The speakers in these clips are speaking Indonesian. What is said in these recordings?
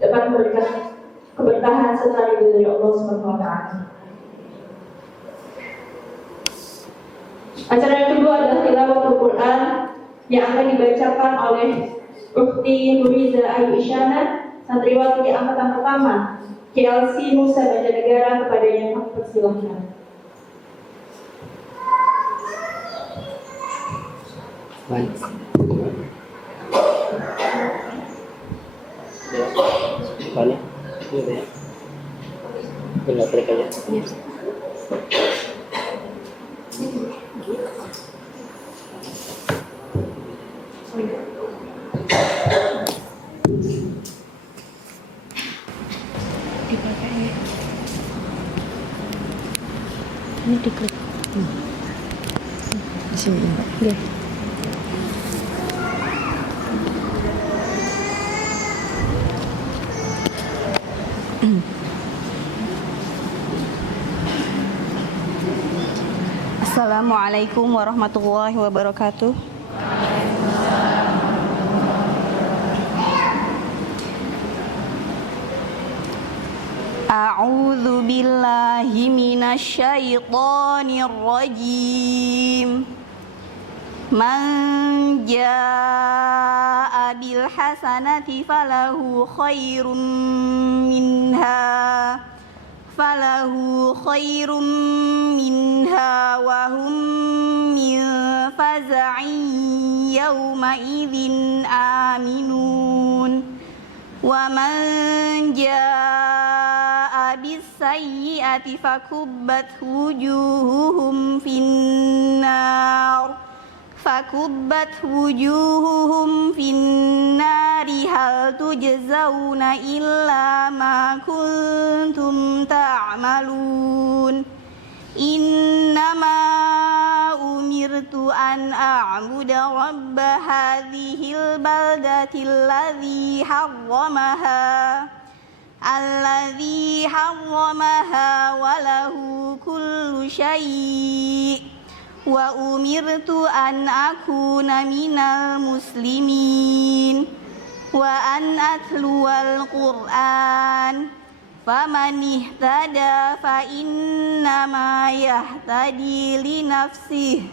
dapat memberikan keberkahan serta ridho dari Allah Subhanahu wa taala. Acara yang kedua adalah tilawatul Quran yang akan dibacakan oleh Ukhti Nuriza Ayu Isyana, santriwati angkatan pertama KLC Nusa Banjarnegara. Kepada yang kami persilahkan. Ini diklik di sini Mbak. Ya. Assalamualaikum warahmatullahi wabarakatuh. A'udzu billahi minasy syaithanir rajim. Man jaa'a bil hasanati falahu khairum minha wa hum min faza'in yawma idzin aminun. Wa man jaa'a bis sayyi'ati fakubbat wujuhuhum finnari hal tujzauna illa ma kuntum ta'malun. Innama umirtu an a'buda rabba hadhil baldati alladhi harramaha wa lahu kullu syai'. Wa umirtu an akuna minal muslimin wa an atluwal Qur'an. Faman ihtada fa innama yahtadi li nafsihi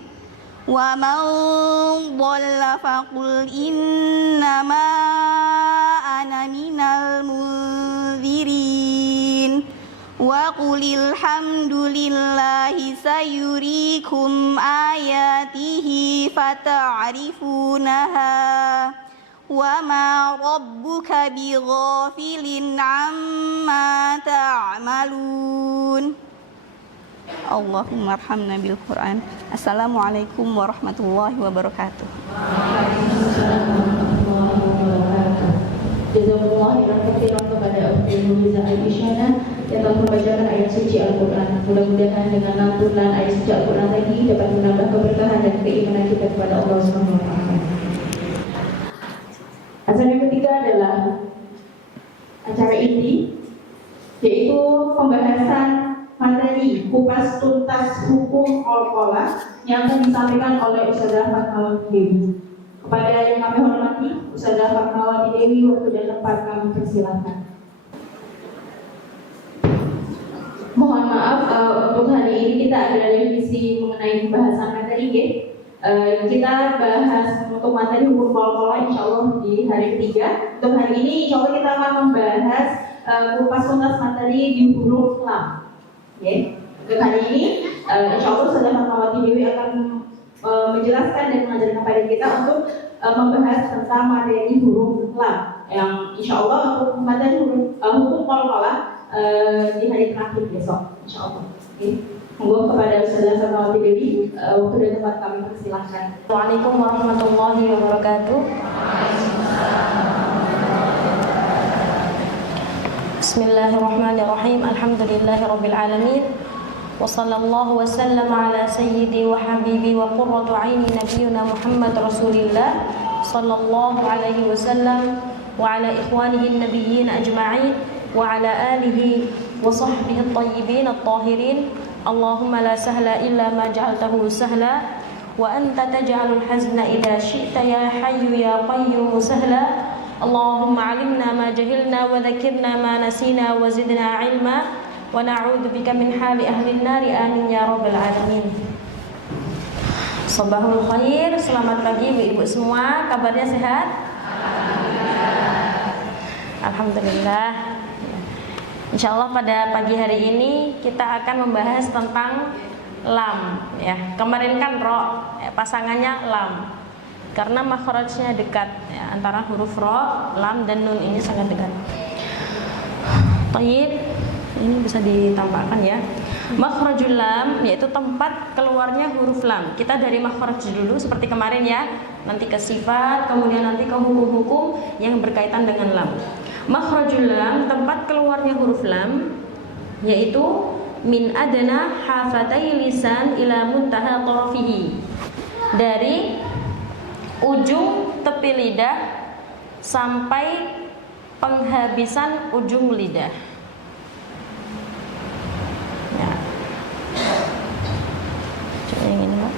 wa man dhalla faqul innama ana minal munzirin. Wa qulil hamdulillahi sayurikum ayatihi fata'rifunaha wa ma rabbuka bighafilin amma ta'malun. Allahumma arhamna bil Qur'an. Assalamualaikum warahmatullahi wabarakatuh. Jazakumullah khairan kepada Ukhti Nuriza Ayu Isyana yang telah membacakan ayat suci Al-Quran. Mudah-mudahan dengan lantunan ayat suci Al-Quran tadi dapat menambah keberkahan dan keimanan kita kepada Allah Subhanahu wa taala. Acara yang ketiga adalah acara inti, yaitu pembahasan materi kupas tuntas hukum al-qola yang akan disampaikan oleh Ustazah Fatmawati Dewi. Kepada yang kami hormati, Ustazah Fatmawati Dewi, waktu dan tempat kami persilahkan. Mohon maaf, untuk hari ini kita ada revisi mengenai pembahasan materi ya. Kita bahas untuk materi hukum al-qola insya Allah di hari ketiga. Untuk hari ini insya Allah kita akan membahas kupas tuntas materi di huruf lam. Ya. Untuk hari ini insya Allah Ustazah Fatmawati Dewi akan menjelaskan dan mengajarkan kepada kita untuk membahas tentang materi huruf lam yang insya Allah untuk materi hukum al-qola di hari terakhir besok insya Allah. Monggo kepada Ustazah Fatmawati Dewi, waktu dan tempat kami persilahkan. Assalamualaikum warahmatullahi wabarakatuh. Bismillahirrahmanirrahim. Alhamdulillahirabbil alamin. Wa sallallahu wa sallama ala sayyidi wa habibi wa qurratu aini nabiyyina Muhammad Rasulillah sallallahu alaihi wasallam wa ala ikhwanihi an-nabiyyin ajma'in wa ala alihi wa sahbihi at-tayyibin at-tahirin. Allahumma la sahla illa ma ja'altahu sahla wa anta taj'alul hazna idza syi'ta ya hayyu ya qayyum sahla. Allahumma alimna ma jahilna wa dzakirna ma nasina wa zidna ilma wa na'udzubika min hali ahli nari amin ya rabbal alamin. Sabahul khair, selamat pagi ibu-ibu semua, kabarnya sehat? Alhamdulillah. Insyaallah pada pagi hari ini kita akan membahas tentang lam ya. Kemarin kan ro, pasangannya lam. Karena makhrajnya dekat ya, antara huruf ro, lam dan nun ini sangat dekat. Tayyib, ini bisa ditampakkan ya. Makhrajul lam yaitu tempat keluarnya huruf lam. Kita dari makhraj dulu seperti kemarin ya. Nanti ke sifat, kemudian nanti ke hukum-hukum yang berkaitan dengan lam. Makhrajul lam, tempat keluarnya huruf lam, yaitu min adna hafatai lisan ila muntaha tarafihi. Dari ujung tepi lidah sampai penghabisan ujung lidah. Ya. Coba yang ini, Mbak.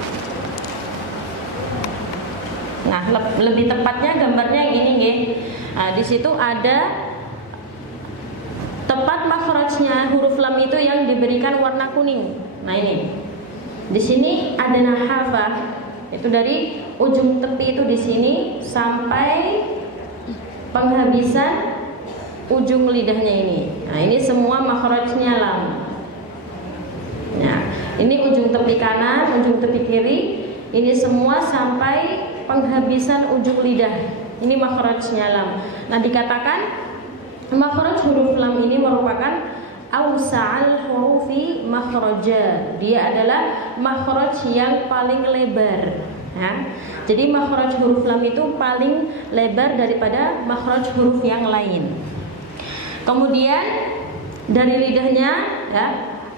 Nah, lebih tepatnya gambarnya yang ini nggih. Nah, di situ ada tempat makhrajnya huruf lam itu yang diberikan warna kuning. Nah, ini. Di sini ada nahafah, itu dari ujung tepi itu di sini sampai penghabisan ujung lidahnya ini. Nah, ini semua makhrajnya lam. Nah, ini ujung tepi kanan, ujung tepi kiri, ini semua sampai penghabisan ujung lidah. Ini makhrajnya lam. Nah, dikatakan makhraj huruf lam ini merupakan awsa'al hurufi makhraja. Dia adalah makhraj yang paling lebar. Ya. Jadi makhraj huruf lam itu paling lebar daripada makhraj huruf yang lain. Kemudian dari lidahnya ya,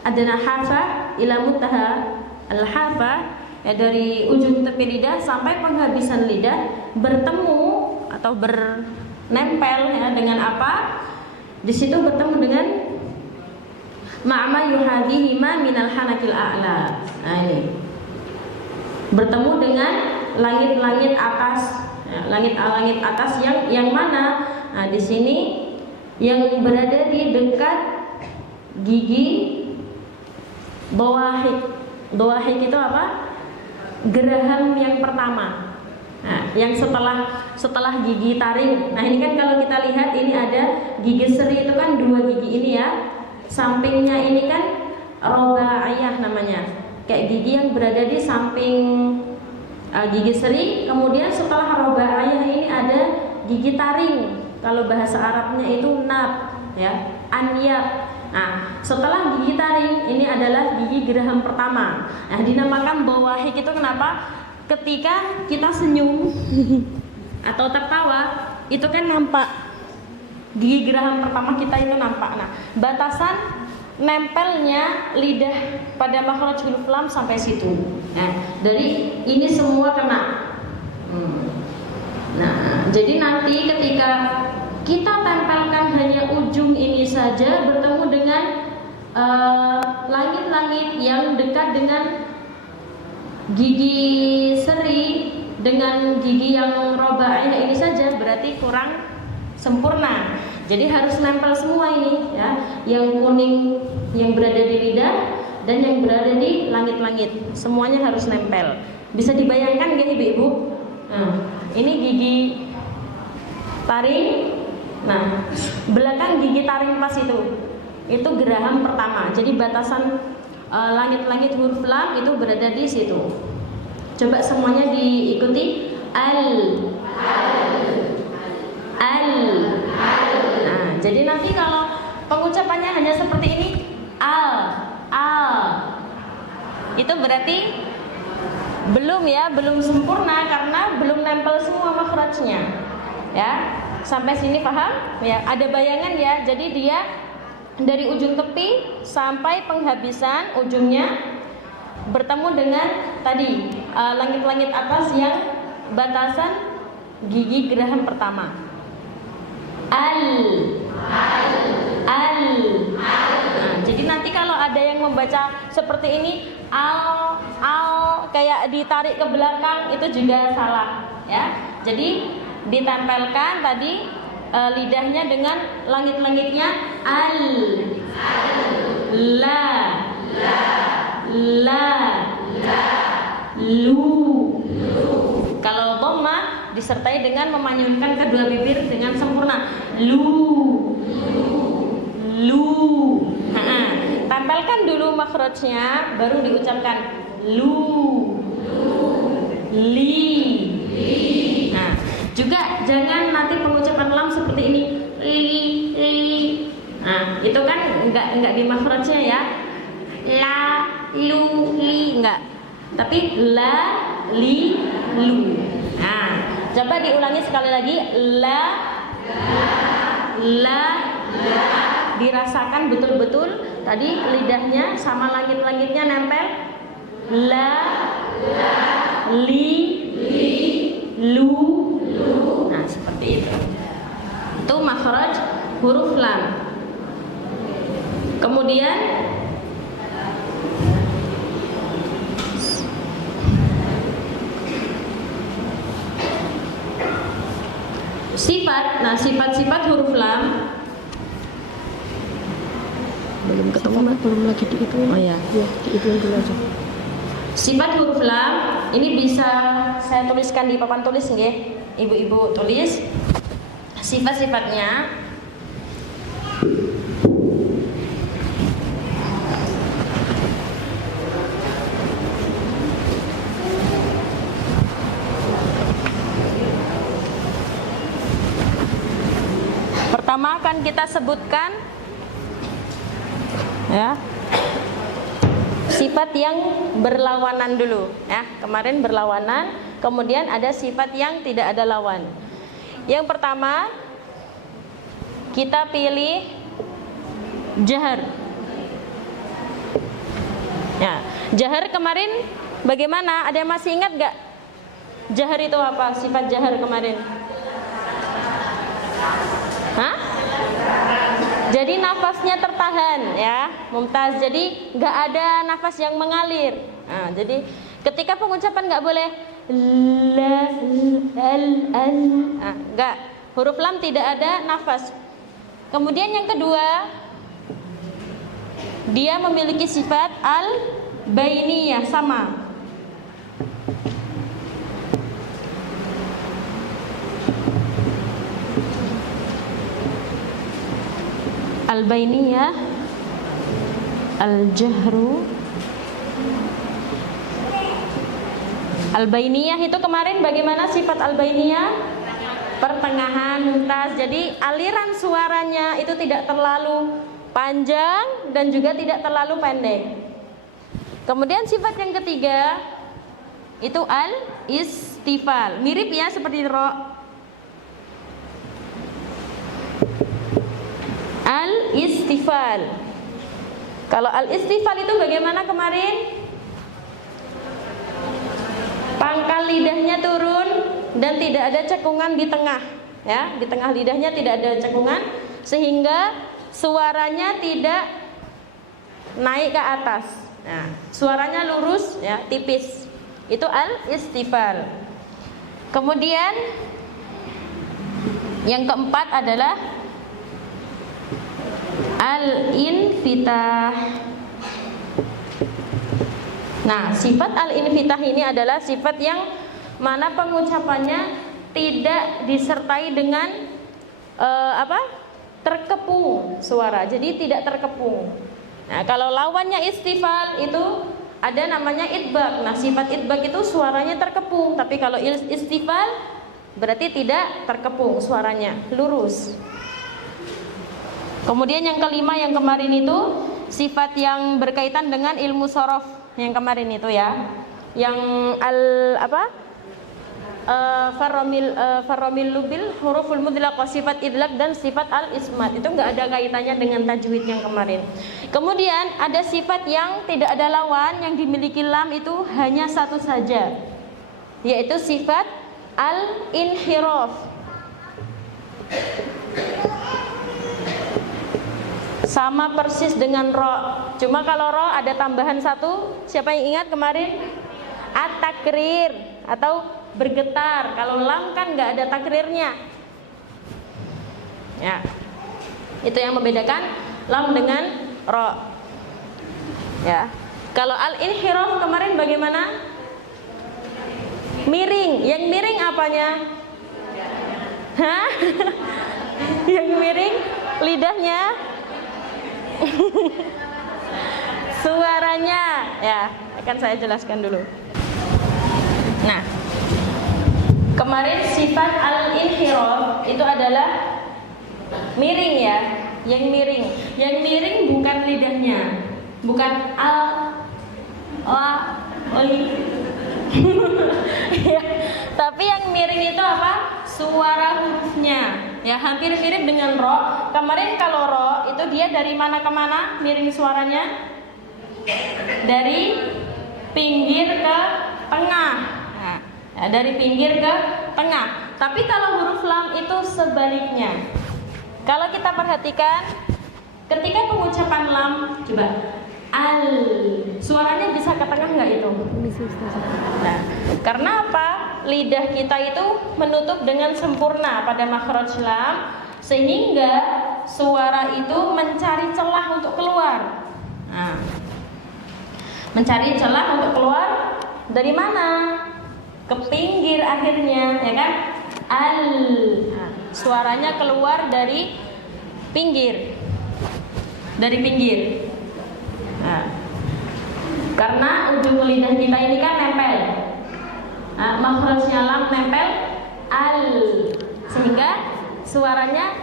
adna hafah ila muntaha al-hafah. Ya, dari ujung tepi lidah sampai penghabisan lidah bertemu atau bernempel ya, dengan apa? Di situ bertemu dengan ma'ma yuhadihima minal hanakil a'la. Nah, ini bertemu dengan langit-langit atas, ya, langit-langit atas yang mana? Nah, di sini yang berada di dekat gigi dawahik. Dawahik itu apa? Geraham yang pertama. Nah, yang setelah gigi taring. Nah, ini kan kalau kita lihat ini ada gigi seri itu kan dua gigi ini ya. Sampingnya ini kan robaiyah namanya. Kayak gigi yang berada di samping gigi seri. Kemudian setelah robaiyah ini ada gigi taring. Kalau bahasa Arabnya itu nab ya, anyab. Nah, setelah gigi taring ini adalah gigi geraham pertama. Nah, dinamakan bawahik itu kenapa? Ketika kita senyum atau tertawa, itu kan nampak gigi geraham pertama kita itu nampak. Nah, batasan nempelnya lidah pada makhraj huruf lam sampai situ. Nah, dari ini semua kena. Nah, jadi nanti ketika kita tempelkan hanya ujung ini saja bertemu dengan langit-langit yang dekat dengan gigi seri dengan gigi yang robaiyah ini saja berarti kurang sempurna. Jadi harus nempel semua ini ya, yang kuning yang berada di lidah dan yang berada di langit-langit, semuanya harus nempel. Bisa dibayangkan nggak ibu-ibu? Nah, ini gigi taring. Nah, belakang gigi taring pas itu geraham pertama. Jadi batasan langit-langit huruf lam itu berada di situ. Coba semuanya diikuti. Al. Nah, jadi nanti kalau pengucapannya hanya seperti ini, al, itu berarti belum sempurna karena belum nempel semua makhrajnya. Ya. Sampai sini paham? Ya, ada bayangan ya. Jadi dia dari ujung tepi sampai penghabisan ujungnya bertemu dengan tadi langit-langit atas yang batasan gigi geraham pertama. Nah, jadi nanti kalau ada yang membaca seperti ini al kayak ditarik ke belakang itu juga salah ya. Jadi ditempelkan tadi lidahnya dengan langit-langitnya al, la, lu. Kalau dhamma disertai dengan memanyunkan kedua bibir dengan sempurna, lu. Tempelkan dulu makhrajnya, baru diucapkan lu, li. Nah, juga jangan nanti pengucapan lam seperti ini, li. Nah, itu kan enggak di makhrajnya ya, la, lu, li, enggak. Tapi la, li, lu. Nah, coba diulangi sekali lagi, la, dirasakan betul-betul tadi lidahnya sama langit-langitnya nempel, la, li, lu. Nah, seperti itu. Itu makhraj huruf lam. Kemudian sifat. Nah, sifat-sifat huruf lam belum ketemu mah, belum lagi di itu. Oh ya, di itu dulu aja. sifat huruf lam ini bisa saya tuliskan di papan tulis nggih. Ibu-ibu tulis sifat-sifatnya. Pertama akan kita sebutkan ya, sifat yang berlawanan dulu ya. Kemarin berlawanan, kemudian ada sifat yang tidak ada lawan. Yang pertama kita pilih jahar. Ya, jahar kemarin bagaimana? Ada yang masih ingat gak? Jahar itu apa? Sifat jahar kemarin? Hah? Jadi nafasnya tertahan ya, Mumtaz. Jadi nggak ada nafas yang mengalir. Nah, jadi ketika pengucapan nggak boleh la, al, nah, nggak. Huruf lam tidak ada nafas. Kemudian yang kedua, dia memiliki sifat al-bainiyah, sama. Al-bainiyah, al-jahru. Al-bainiyah itu kemarin bagaimana sifat al-bainiyah? Pertengahan, Mumtaz. Jadi aliran suaranya itu tidak terlalu panjang dan juga tidak terlalu pendek. Kemudian sifat yang ketiga itu al-istifal. Mirip ya seperti ro. Al-istifal. Kalau al-istifal itu bagaimana kemarin? Pangkal lidahnya turun dan tidak ada cekungan di tengah ya. Di tengah lidahnya tidak ada cekungan sehingga suaranya tidak naik ke atas. Nah, suaranya lurus ya, tipis. Itu al-istifal. Kemudian yang keempat adalah al-infitah. Nah, sifat al-infitah ini adalah sifat yang mana pengucapannya tidak disertai dengan terkepung suara. Jadi tidak terkepung. Nah, kalau lawannya istifal itu ada namanya idbak. Nah, sifat idbak itu suaranya terkepung, tapi kalau istifal berarti tidak terkepung suaranya, lurus. Kemudian yang kelima yang kemarin itu sifat yang berkaitan dengan ilmu sorof yang kemarin itu ya, yang faromil lubil huruful mudlaqah, sifat idlaq dan sifat al ismat itu nggak ada kaitannya dengan tajwid yang kemarin. Kemudian ada sifat yang tidak ada lawan yang dimiliki lam itu hanya satu saja, yaitu sifat al inhiraf. Sama persis dengan ro, cuma kalau ro ada tambahan satu. Siapa yang ingat kemarin? At-takrir atau bergetar. Kalau lam kan nggak ada takrirnya. Ya, itu yang membedakan lam dengan ro. Ya, kalau al-inhiraf kemarin bagaimana? Miring. Yang miring apanya? Hah? Yang miring lidahnya. Suaranya, ya, akan saya jelaskan dulu. Nah, kemarin sifat al-inhiraf itu adalah miring ya, yang miring. Yang miring bukan lidahnya, bukan ya, tapi yang miring itu apa? Suara hurufnya. Ya, hampir mirip dengan ro. Kemarin kalau ro itu dia dari mana ke mana miring suaranya? Dari pinggir ke tengah. Nah, ya, dari pinggir ke tengah. Tapi kalau huruf lam itu sebaliknya. Kalau kita perhatikan, ketika pengucapan lam, coba al, suaranya bisa ke tengah nggak itu? Nah, karena apa? Lidah kita itu menutup dengan sempurna pada makhraj lam, sehingga suara itu mencari celah untuk keluar. Nah, mencari celah untuk keluar dari mana? Ke pinggir akhirnya, ya kan? Al, nah, suaranya keluar dari pinggir, dari pinggir. Nah, karena ujung lidah kita ini kan nempel, nah, makhrajnya lam nempel al, sehingga suaranya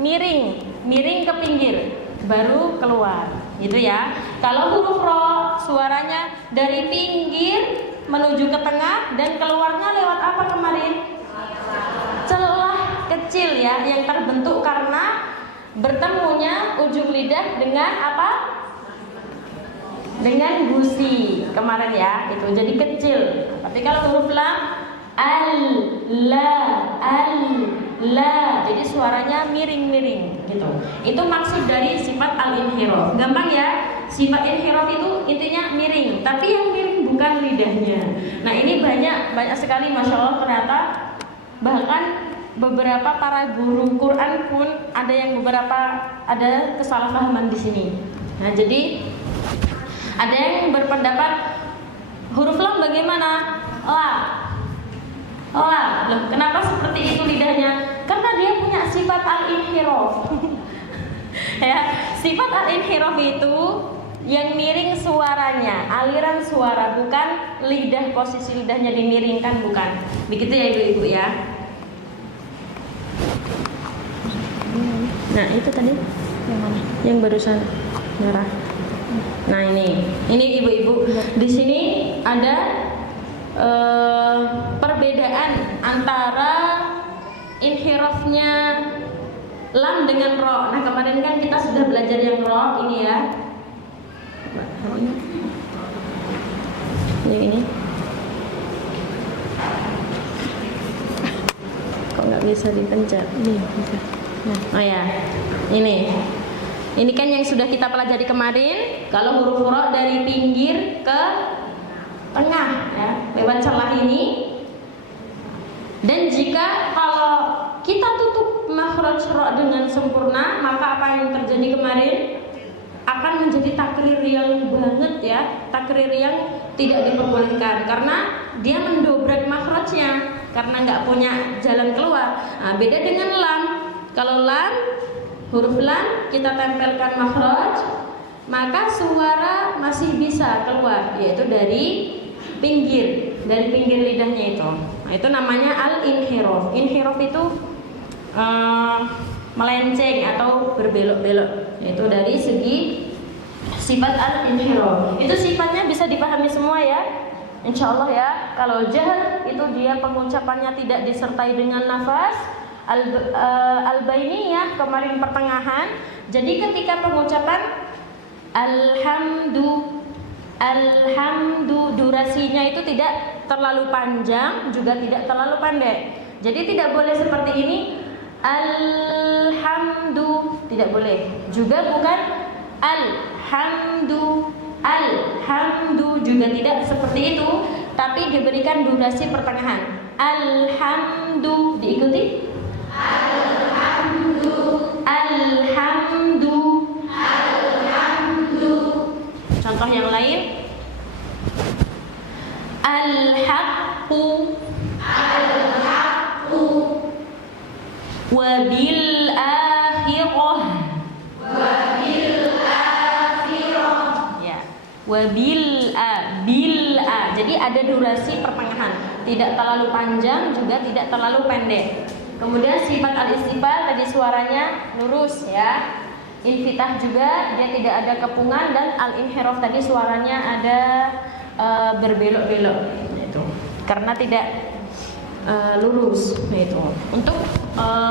miring, miring ke pinggir, baru keluar, gitu ya. Kalau huruf ro, suaranya dari pinggir menuju ke tengah dan keluarnya lewat apa kemarin? Celah kecil ya, yang terbentuk karena bertemunya ujung lidah dengan apa? Dengan gusi kemarin ya, itu jadi kecil. Tapi kalau huruf lam, al, la, jadi suaranya miring-miring gitu. Itu maksud dari sifat al-inhiraf. Gampang ya, sifat inhiraf itu intinya miring, tapi yang miring bukan lidahnya. Nah, ini banyak sekali, masya Allah, ternyata bahkan beberapa para guru Quran pun ada kesalahpahaman di sini. Nah, jadi ada yang berpendapat huruf lam bagaimana? La. Loh, kenapa seperti itu lidahnya? Karena dia punya sifat al-inhiraf. Ya, sifat al-inhiraf itu yang miring suaranya, aliran suara, bukan lidah, posisi lidahnya dimiringkan, bukan. Begitu ya ibu-ibu ya. Nah, itu tadi yang mana? Yang barusan merah. Nah, ini ibu-ibu, di sini ada perbedaan antara inhirafnya lam dengan ro. Nah, kemarin kan kita sudah belajar yang ro ini ya. Ini kok nggak bisa dipencet? Ini bisa. Nah, oh ya, ini kan yang sudah kita pelajari kemarin. Kalau huruf ro dari pinggir ke tengah ya, lewat celah ini. Dan jika kalau kita tutup makhraj ro dengan sempurna, maka apa yang terjadi kemarin akan menjadi takrir yang banget ya, takrir yang tidak diperbolehkan karena dia mendobrak makhrajnya karena nggak punya jalan keluar. Nah, beda dengan lam. Kalau lam, huruf lam kita tempelkan makhraj, maka suara masih bisa keluar, yaitu dari pinggir lidahnya itu. Nah, itu namanya al-inhiraf. Inhiraf itu melenceng atau berbelok-belok, yaitu dari segi sifat al-inhiraf. Itu sifatnya bisa dipahami semua ya, insya Allah ya. Kalau jahr itu dia pengucapannya tidak disertai dengan nafas. Al-bainiyah kemarin pertengahan. Jadi ketika pengucapan alhamdu, durasinya itu tidak terlalu panjang juga tidak terlalu pendek. Jadi tidak boleh seperti ini, alhamdu, tidak boleh. Juga bukan alhamdu juga tidak seperti itu, tapi diberikan durasi pertengahan. Alhamdu. Diikuti. Alhamdu. Alhamdu. Alhamdu. Contoh yang lain. Al-haqqu. Al-haqqu. Wabil akhirah. Wabil akhirah. Ya. Wabil bil a. Jadi ada durasi pertengahan, tidak terlalu panjang juga tidak terlalu pendek. Kemudian sifat al-istifal tadi suaranya lurus ya. Infitah juga dia tidak ada kepungan, dan al-inhiraf tadi suaranya ada berbelok-belok itu. Karena tidak lurus itu. Untuk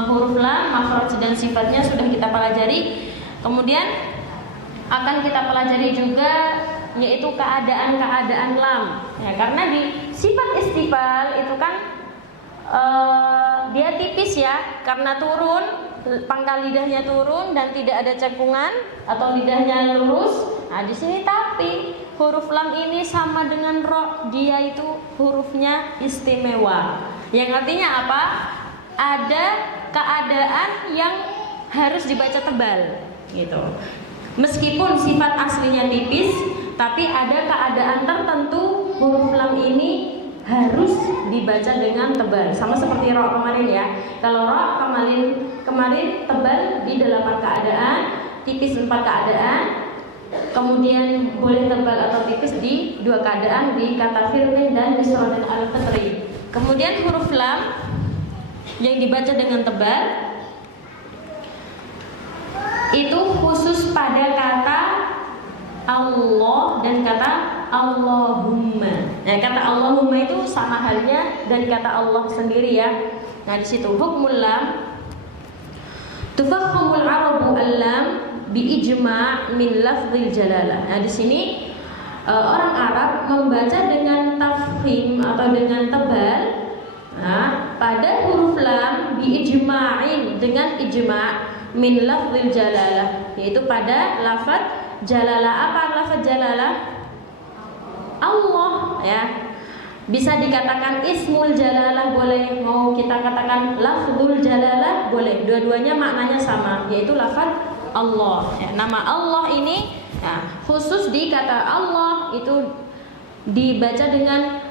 huruf lam, makhraj dan sifatnya sudah kita pelajari. Kemudian akan kita pelajari juga yaitu keadaan-keadaan lam ya, karena di sifat istifal itu kan dia tipis ya, karena turun, pangkal lidahnya turun dan tidak ada cekungan atau lidahnya lurus. Nah di sini tapi huruf lam ini sama dengan ro, dia itu hurufnya istimewa, yang artinya apa? Ada keadaan yang harus dibaca tebal gitu. Meskipun sifat aslinya tipis, tapi ada keadaan tertentu huruf lam ini harus dibaca dengan tebal. Sama seperti ro kemarin ya. Kalau ro kemarin tebal di 8 keadaan, tipis 4 keadaan, kemudian boleh tebal atau tipis di 2 keadaan, di kata firqin dan yusra dan al-fatri. Kemudian huruf lam yang dibaca dengan tebal itu khusus pada kata Allah dan kata Allahumma. Nah, kata Allahumma itu sama halnya dan kata Allah sendiri ya. Nah, di situ hukmul lam tufakhumul arabu al-lam bi ijma' min lafzil jalalah. Nah, di sini orang Arab membaca dengan tafkhim atau dengan tebal. Nah, pada huruf lam bi ijma'in, dengan ijma' min lafzil jalalah, yaitu pada lafaz jalalah. Apa lafaz jalalah? Allah ya. Bisa dikatakan ismul jalalah boleh, mau kita katakan lafzul jalalah boleh. Dua-duanya maknanya sama, yaitu lafaz Allah ya. Nama Allah ini ya, khusus di kata Allah itu dibaca dengan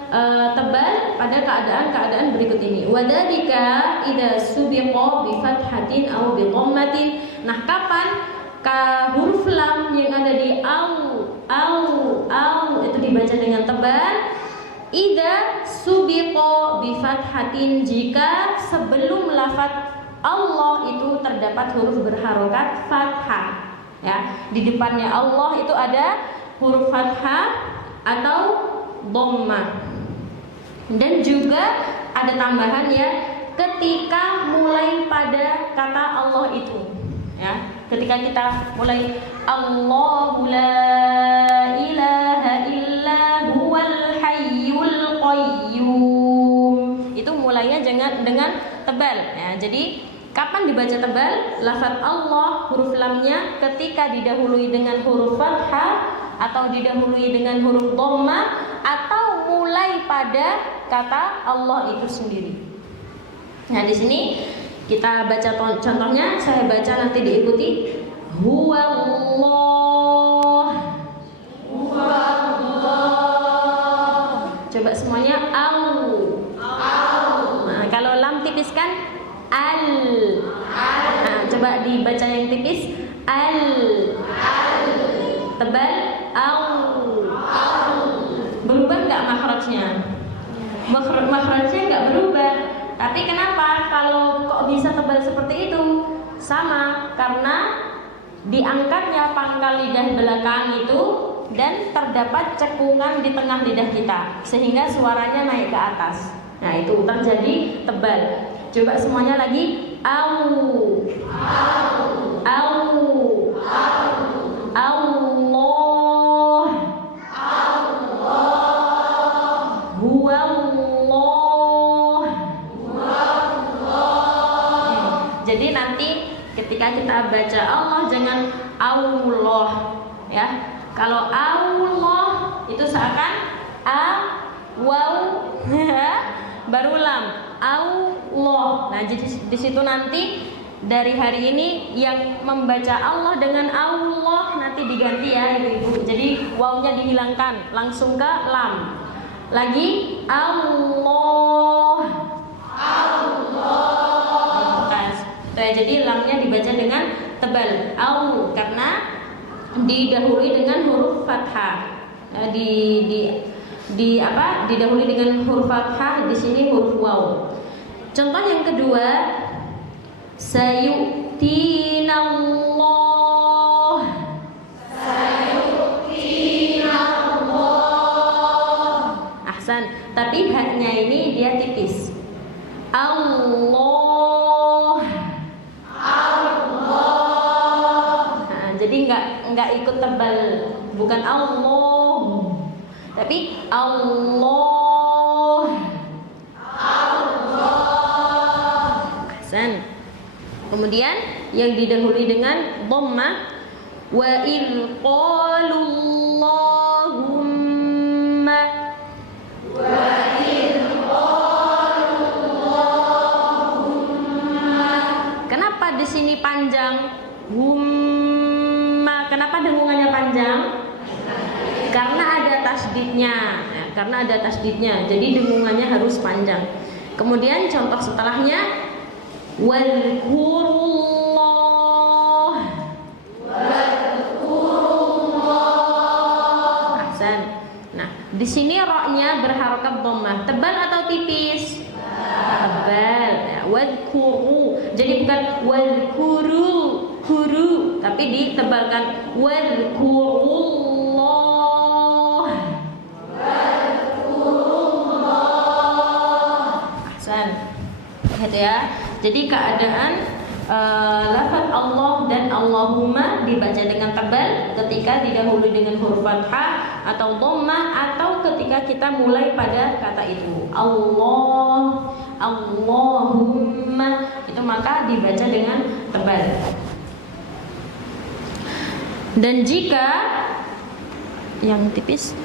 tebal pada keadaan-keadaan berikut ini. Wadhalika idza subiqa bi fathatin aw bi dhammatin. Nah, kapan huruf lam yang ada di au itu dibaca dengan tebal? Idza subiqa bi fathatin, jika sebelum lafaz Allah itu terdapat huruf berharokat fathah ya. Di depannya Allah itu ada huruf fathah atau dhammah. Dan juga ada tambahan ya, ketika mulai pada kata Allah itu ya. Ketika kita mulai Allahu la ilaha illa huwal hayyul qayyum, itu mulainya dengan tebal ya. Jadi kapan dibaca tebal? Lafaz Allah huruf lamnya ketika didahului dengan huruf fathah atau didahului dengan huruf dhammah atau mulai pada kata Allah itu sendiri. Nah, di sini kita baca contohnya, saya baca nanti diikuti. Huwallah. Huwallah. Coba semuanya au. Nah, kalau lam tipis kan al. Nah, coba dibaca yang tipis al. Tebal au. Berubah nggak makhrajnya? Makhrajnya nggak berubah. Tapi kenapa kalau kok bisa tebal seperti itu? Sama, karena diangkatnya pangkal lidah belakang itu dan terdapat cekungan di tengah lidah kita, sehingga suaranya naik ke atas. Nah, itu terjadi tebal. Coba semuanya lagi. Au. Allah. Huwallah. Jadi nanti ketika kita baca Allah jangan Allah ya. Kalau Allah itu seakan waw baru lam. Allah. Nah, jadi di situ nanti dari hari ini yang membaca Allah dengan Allah nanti diganti ya ibu-ibu. Jadi wawnya dihilangkan, langsung ke lam. Lagi Allah. Jadi lamnya dibaca dengan tebal au karena didahului dengan huruf fathah. Didahului dengan huruf fathah, di sini huruf waw. Contoh yang kedua, sayu'tinallah. Ahsan, tapi haknya ini dia tipis. Allah. Nah, jadi nggak ikut tebal, bukan Allah, tapi Allah. Ahsan. Kemudian yang didahului dengan dhammah, wa il qalullahumma. Kenapa di sini panjang? Humma. Kenapa dengungannya panjang? Karena ada tasdidnya. Ya, karena ada tasdidnya. Jadi dengungannya harus panjang. Kemudian contoh setelahnya, wadhkurullah. Ahsan. Nah, di sini ra-nya berharokat dhammah. Tebal atau tipis? Tebal. Ya, wadhkuru. Jadi bukan wadhkuru, kuru, tapi ditebalkan wadhkurullah. Ahsan. Lihat ya. Jadi keadaan lafaz Allah dan Allahumma dibaca dengan tebal ketika didahului dengan huruf fathah atau dhammah, atau ketika kita mulai pada kata itu Allah, Allahumma, itu maka dibaca dengan tebal. Dan jika yang tipis,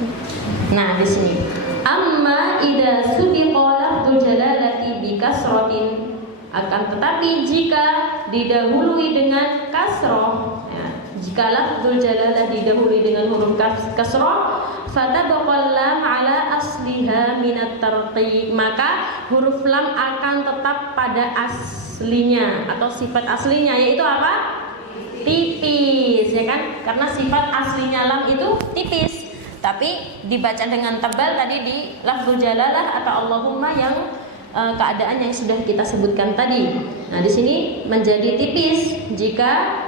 nah di sini amma idza subiqa lafdzul jalalati bi kasratin, akan tetapi jika didahului dengan kasroh, ya, jika lafdzul jalalah didahului dengan huruf kasroh, fatabaqal lam ala asliha minat tartib, maka huruf lam akan tetap pada aslinya atau sifat aslinya, yaitu apa? Tipis, ya kan? Karena sifat aslinya lam itu tipis, tapi dibaca dengan tebal tadi di lafdzul jalalah atau Allahumma yang keadaan yang sudah kita sebutkan tadi. Nah, di sini menjadi tipis jika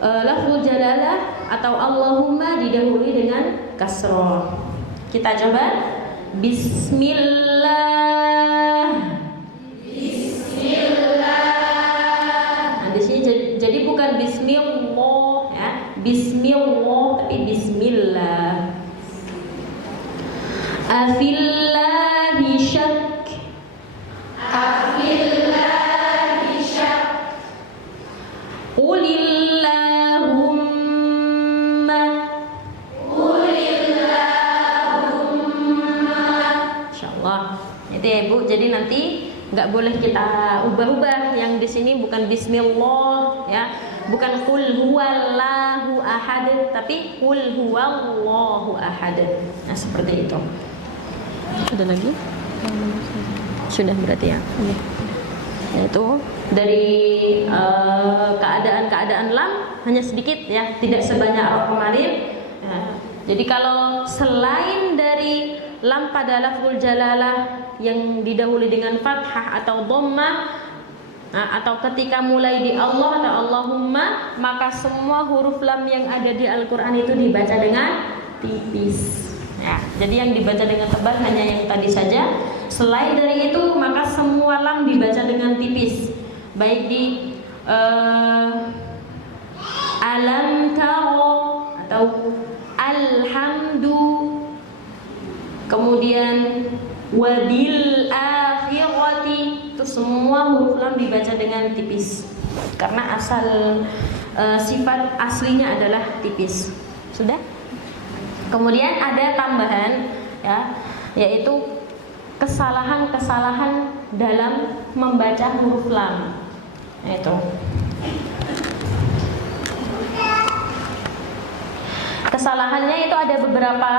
lafzul jalalah atau Allahumma didahului dengan kasroh. Kita coba. Bismillah. Nah, di sini jadi bukan Bismillah, ya. Bismillah, tapi Bismillah. Afillahi syak. Insyaallah. Itu ya Ibu. Jadi nanti nggak boleh kita ubah-ubah. Yang di sini bukan Bismillah, ya, bukan Qul huwallahu ahad, tapi Qul huwallahu ahad. Nah, seperti itu. Ada lagi? Sudah berarti ya. Yaitu dari keadaan-keadaan lam hanya sedikit ya, tidak sebanyak roh kemarin. Ya. Jadi kalau selain dari lam pada lafzul jalalah yang didahului dengan fathah atau dhammah, atau ketika mulai di Allah atau Allahumma, maka semua huruf lam yang ada di Al-Quran itu dibaca dengan tipis. Ya, jadi yang dibaca dengan tebal hanya yang tadi saja. Selain dari itu, maka semua lam dibaca dengan tipis. Baik di alam taro atau alhamdu, kemudian wabil akhirati, itu semua huruf lam dibaca dengan tipis. Karena asal sifat aslinya adalah tipis. Sudah? Kemudian ada tambahan, ya, yaitu kesalahan-kesalahan dalam membaca huruf lam. Itu. Kesalahannya itu ada beberapa,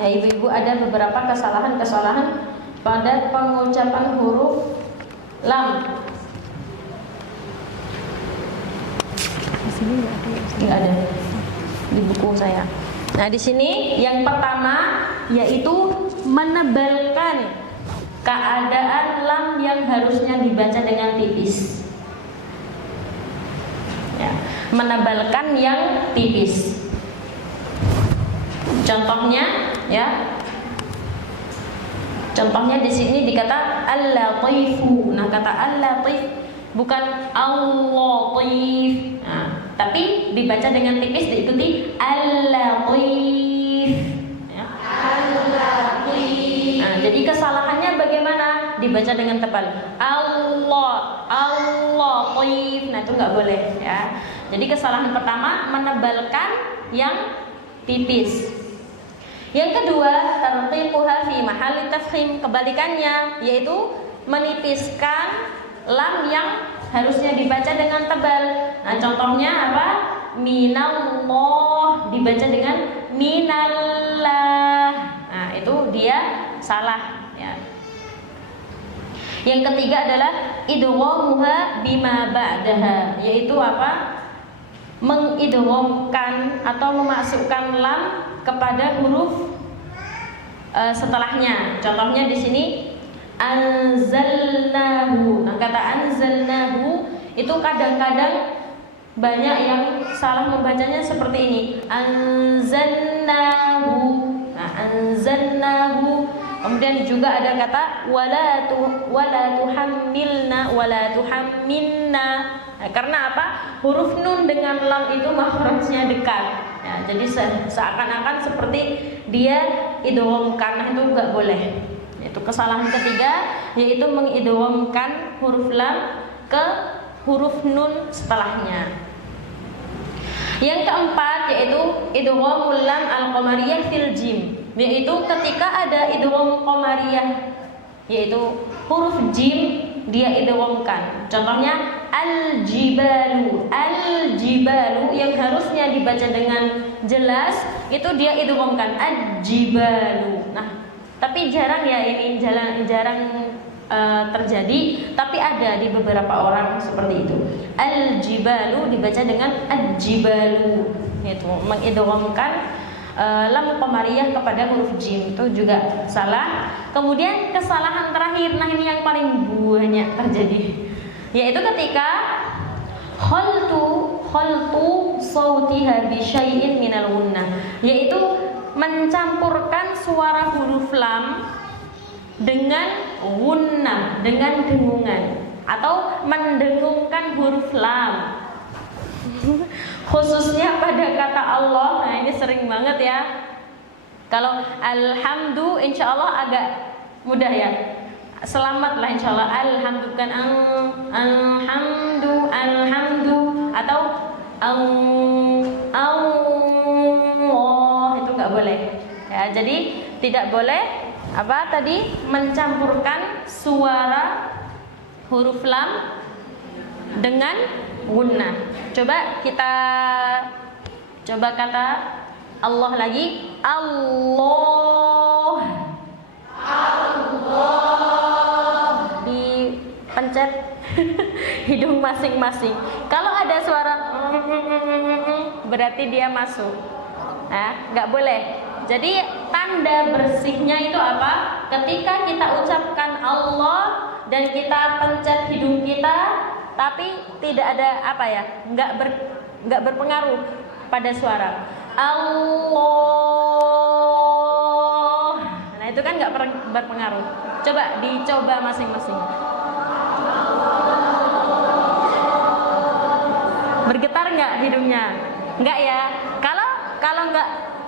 ya ibu-ibu, ada beberapa kesalahan-kesalahan pada pengucapan huruf lam. Di sini Nggak ada di buku saya. Nah, di sini yang pertama yaitu menebalkan keadaan lam yang harusnya dibaca dengan tipis. Ya, menebalkan yang tipis. Contohnya, ya. Contohnya di sini dikata al-latifu. Nah, kata al-latif bukan al-latif. Nah, tapi dibaca dengan tipis, diikuti al-latif. Ya. Al-latif. Nah, jadi kesalahannya bagaimana? Dibaca dengan tebal. Allah-latif. Nah, itu nggak boleh, ya. Jadi kesalahan pertama menebalkan yang tipis. Yang kedua, tarqiquha fi mahalli tafkhim, kebalikannya yaitu menipiskan lam yang harusnya dibaca dengan tebal. Nah, contohnya apa? Minallah dibaca dengan minallah. Nah, itu dia salah, ya. Yang ketiga adalah idghamuha bima ba'daha, yaitu apa? Mengidghamkan atau memasukkan lam kepada huruf setelahnya. Contohnya di sini anzalnahu. Nah, kata anzalnahu itu kadang-kadang banyak yang salah membacanya seperti ini. Anzalnahu. Nah, anzalnahu. Kemudian juga ada kata wala tuhammilna wala tuhamminna. Nah, karena apa? Huruf nun dengan lam itu makhrajnya dekat. Ya, jadi seakan-akan seperti dia idghamkan. Nah, itu enggak boleh. Itu kesalahan ketiga, yaitu mengidghamkan huruf lam ke huruf nun setelahnya. Yang keempat yaitu idghamul lam al-qamariyah fil jim, yaitu ketika ada idgham qamariyah, yaitu huruf jim dia idghamkan. Contohnya al-jibalu. Al-jibalu yang harusnya dibaca dengan jelas itu dia idghamkan al-jibalu. Nah, tapi jarang ya ini, jarang terjadi, tapi ada di beberapa orang seperti itu. Al-jibalu dibaca dengan al-jibalu, itu mengidghamkan lam qamariyah kepada huruf jim, itu juga salah. Kemudian kesalahan terakhir, nah ini yang paling banyak terjadi, yaitu ketika khaltu sautiha bi syai'in minal gunnah, yaitu mencampurkan suara huruf lam dengan gunnah, dengan dengungan, atau mendengungkan huruf lam. Khususnya pada kata Allah. Nah, ini sering banget ya. Kalau alhamdu insya Allah agak mudah ya. Selamatlah insya Allah. Alhamdu kan alhamdu atau Allah, itu nggak boleh ya. Jadi tidak boleh apa tadi, mencampurkan suara huruf lam dengan gunnah. Coba kita kata Allah lagi. Allah. Dipencet hidung masing-masing. Kalau ada suara berarti dia masuk. Nah, nggak boleh. Jadi tanda bersihnya itu apa? Ketika kita ucapkan Allah dan kita pencet hidung kita, tapi tidak ada apa ya, nggak berpengaruh pada suara Allah. Nah, itu kan nggak berpengaruh. Dicoba masing-masing. Bergetar nggak hidungnya? Nggak ya. Kalau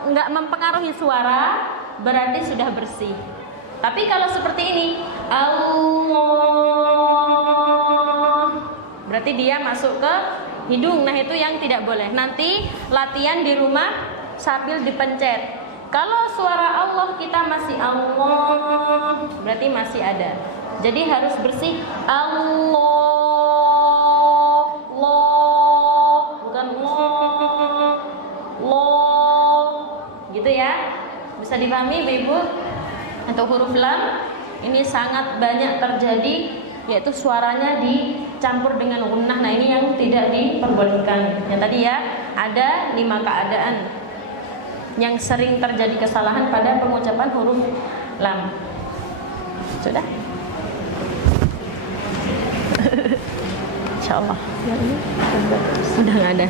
nggak mempengaruhi suara, berarti sudah bersih. Tapi kalau seperti ini, Allah, berarti dia masuk ke hidung. Nah, itu yang tidak boleh. Nanti latihan di rumah sambil dipencet. Kalau suara Allah kita masih Allah, berarti masih ada. Jadi harus bersih Allah, bukan lo, gitu ya. Bisa dipahami Ibu? Untuk huruf lam ini sangat banyak terjadi, yaitu suaranya dicampur dengan gunnah. Nah ini yang tidak diperbolehkan. Yang tadi ya, ada 5 keadaan yang sering terjadi kesalahan pada pengucapan huruf lam. Sudah? Insyaallah. Sudah nggak ada.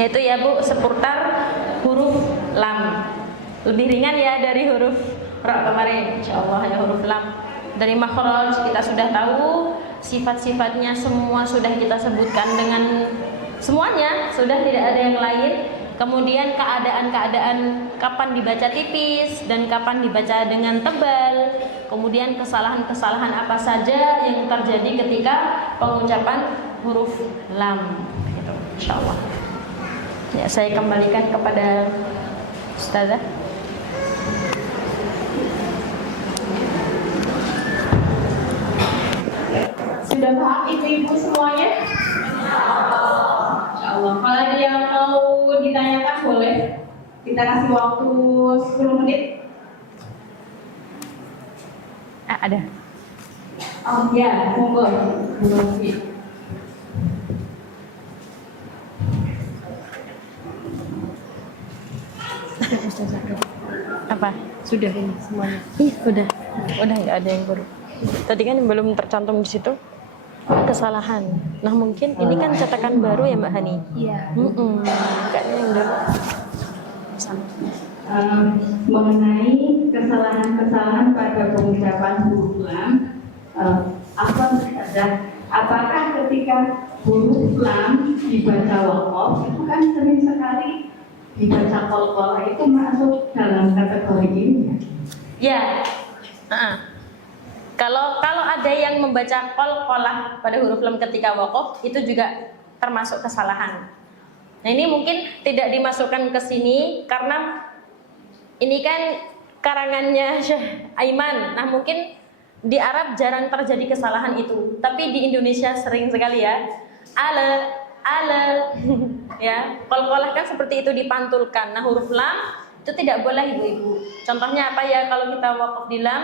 Yaitu ya Bu, seputar huruf lam. Lebih ringan ya dari huruf ra kemarin. Insyaallah ya huruf lam. Dari makhraj kita sudah tahu, sifat-sifatnya semua sudah kita sebutkan dengan semuanya, sudah tidak ada yang lain. Kemudian keadaan-keadaan kapan dibaca tipis dan kapan dibaca dengan tebal. Kemudian kesalahan-kesalahan apa saja yang terjadi ketika pengucapan huruf lam. Gitu, insyaallah. Ya, saya kembalikan kepada Ustazah. Sudah paham ibu-ibu semuanya? Insyaallah. Kalau ada yang mau ditanyakan boleh. Kita kasih waktu 10 menit. Ada. Oh ya, monggo. Apa? Sudah ini semuanya. Ih, udah nggak ada yang baru. Tadi kan belum tercantum di situ kesalahan. Nah mungkin ini kan cetakan baru ya Mbak Hani. Iya. Kayaknya yang udah mengenai kesalahan-kesalahan pada pengucapan huruf lam, apa saja? Apakah ketika huruf lam dibaca waqaf itu kan sering sekali dibaca qalqalah, itu masuk dalam kategori ini ya? Ya. Kalau ada yang membaca qalqalah pada huruf lam ketika waqaf, itu juga termasuk kesalahan. Nah ini mungkin tidak dimasukkan ke sini karena ini kan karangannya Syekh Aiman. Nah mungkin di Arab jarang terjadi kesalahan itu, tapi di Indonesia sering sekali ya. Ale ya, qalqalah kan seperti itu dipantulkan. Nah huruf lam itu tidak boleh ibu-ibu. Contohnya apa ya kalau kita waqaf di lam?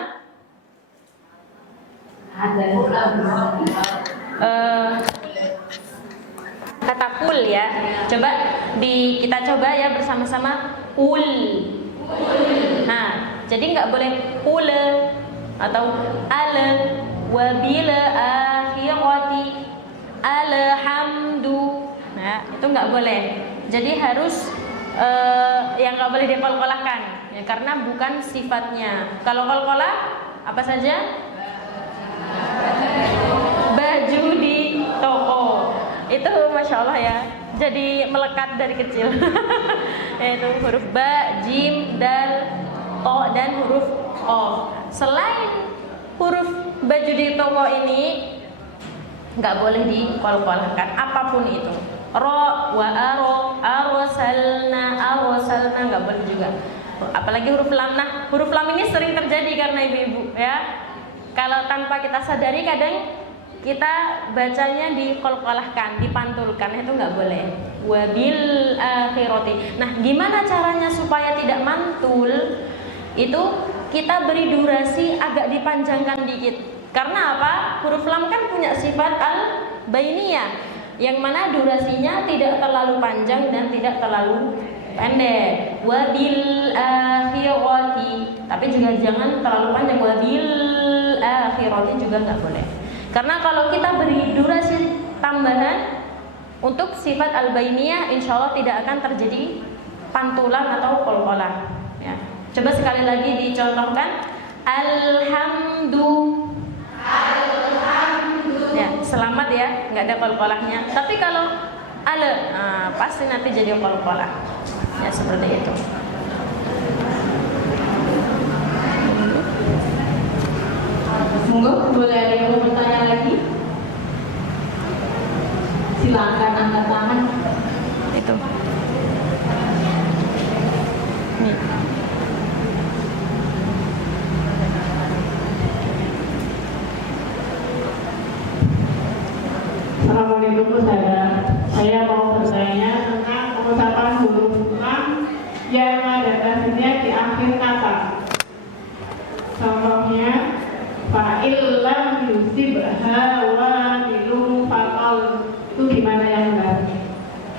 Kata kul ya. Kita coba ya bersama-sama kul. Nah, jadi nggak boleh kule atau ala wabil akhirati alhamdu. Nah, itu nggak boleh. Jadi harus yang nggak boleh dikolkolahkan ya, karena bukan sifatnya. Kalau kolkolah apa saja? Baju di toko itu masya Allah ya, jadi melekat dari kecil. Yaitu huruf ba, jim, dal, to dan huruf o. Selain huruf baju di toko ini nggak boleh dikolkolahkan apapun itu. Ro, wa aro, arosalna nggak boleh juga. Apalagi huruf lam. Nah huruf lam ini sering terjadi karena ibu-ibu ya. Kalau tanpa kita sadari kadang kita bacanya dikolkolahkan, dipantulkan, itu nggak boleh. Wabil akhirati. Nah, gimana caranya supaya tidak mantul? Itu kita beri durasi agak dipanjangkan dikit. Karena apa? Huruf lam kan punya sifat al-bainiyah, yang mana durasinya tidak terlalu panjang dan tidak terlalu pendek. Wabil akhirati. Tapi juga jangan terlalu panjang. Wabil akhirati juga nggak boleh. Karena kalau kita beri durasi tambahan untuk sifat al-bainiyah, insya Allah tidak akan terjadi pantulan atau qalqalah. Ya. Coba sekali lagi dicontohkan. Alhamdu. Ya, selamat ya, nggak ada qalqalahnya. Tapi kalau ala, pasti nanti jadi qalqalah. Ya seperti itu. Monggo, boleh ada yang mau bertanya lagi? Silakan angkat tangan. Itu.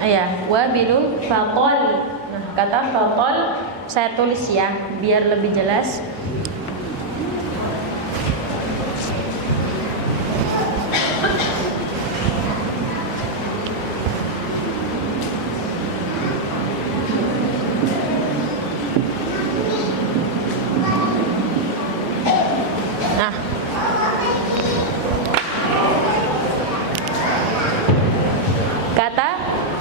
Ya, wabilun fatol. Nah, kata fatol saya tulis ya biar lebih jelas. Nah, kata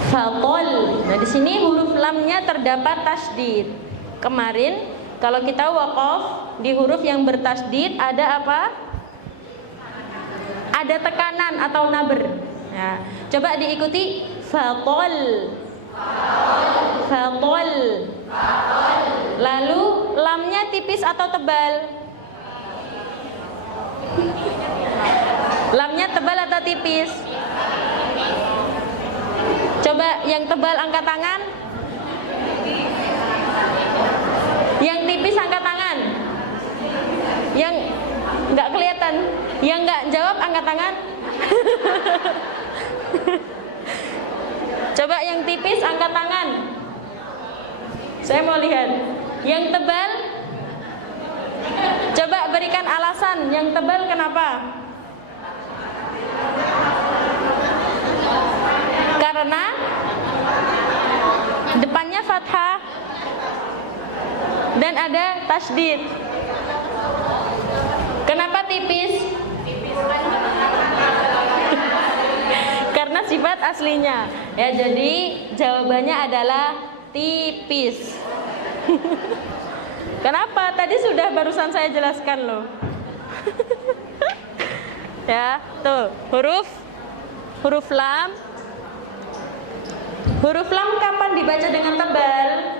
fatol. Nah, di sini huruf lamnya terdapat tasdid. Kemarin kalau kita waqaf di huruf yang bertasdid ada apa? Ada tekanan atau naber. Nah, coba diikuti fatol. Fatol. Lalu lamnya tipis atau tebal? Lamnya tebal atau tipis? Coba yang tebal angkat tangan. Yang tipis angkat tangan. Yang nggak kelihatan. Yang nggak jawab angkat tangan. Coba yang tipis angkat tangan. Saya mau lihat. Yang tebal. Coba berikan alasan. Yang tebal kenapa? Karena depannya fathah dan ada tasdid. Kenapa tipis? Karena sifat aslinya. Ya, jadi jawabannya adalah tipis. Kenapa? Tadi sudah barusan saya jelaskan loh. Ya, tuh huruf lam. Huruf lam kapan dibaca dengan tebal?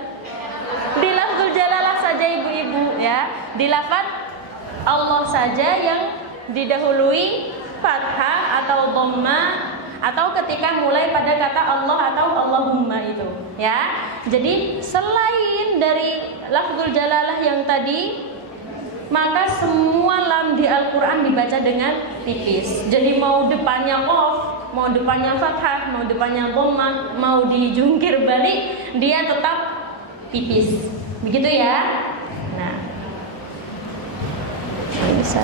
Di lafzul jalalah saja ibu-ibu ya. Di lafaz Allah saja yang didahului fathah atau dhamma, atau ketika mulai pada kata Allah atau Allahumma itu ya. Jadi selain dari lafzul jalalah yang tadi, maka semua lam di Al-Quran dibaca dengan tipis. Jadi mau depannya qaf, mau depannya fathah, mau depannya dhammah, mau dijungkir balik, dia tetap tipis. Begitu ya. Nah, bisa.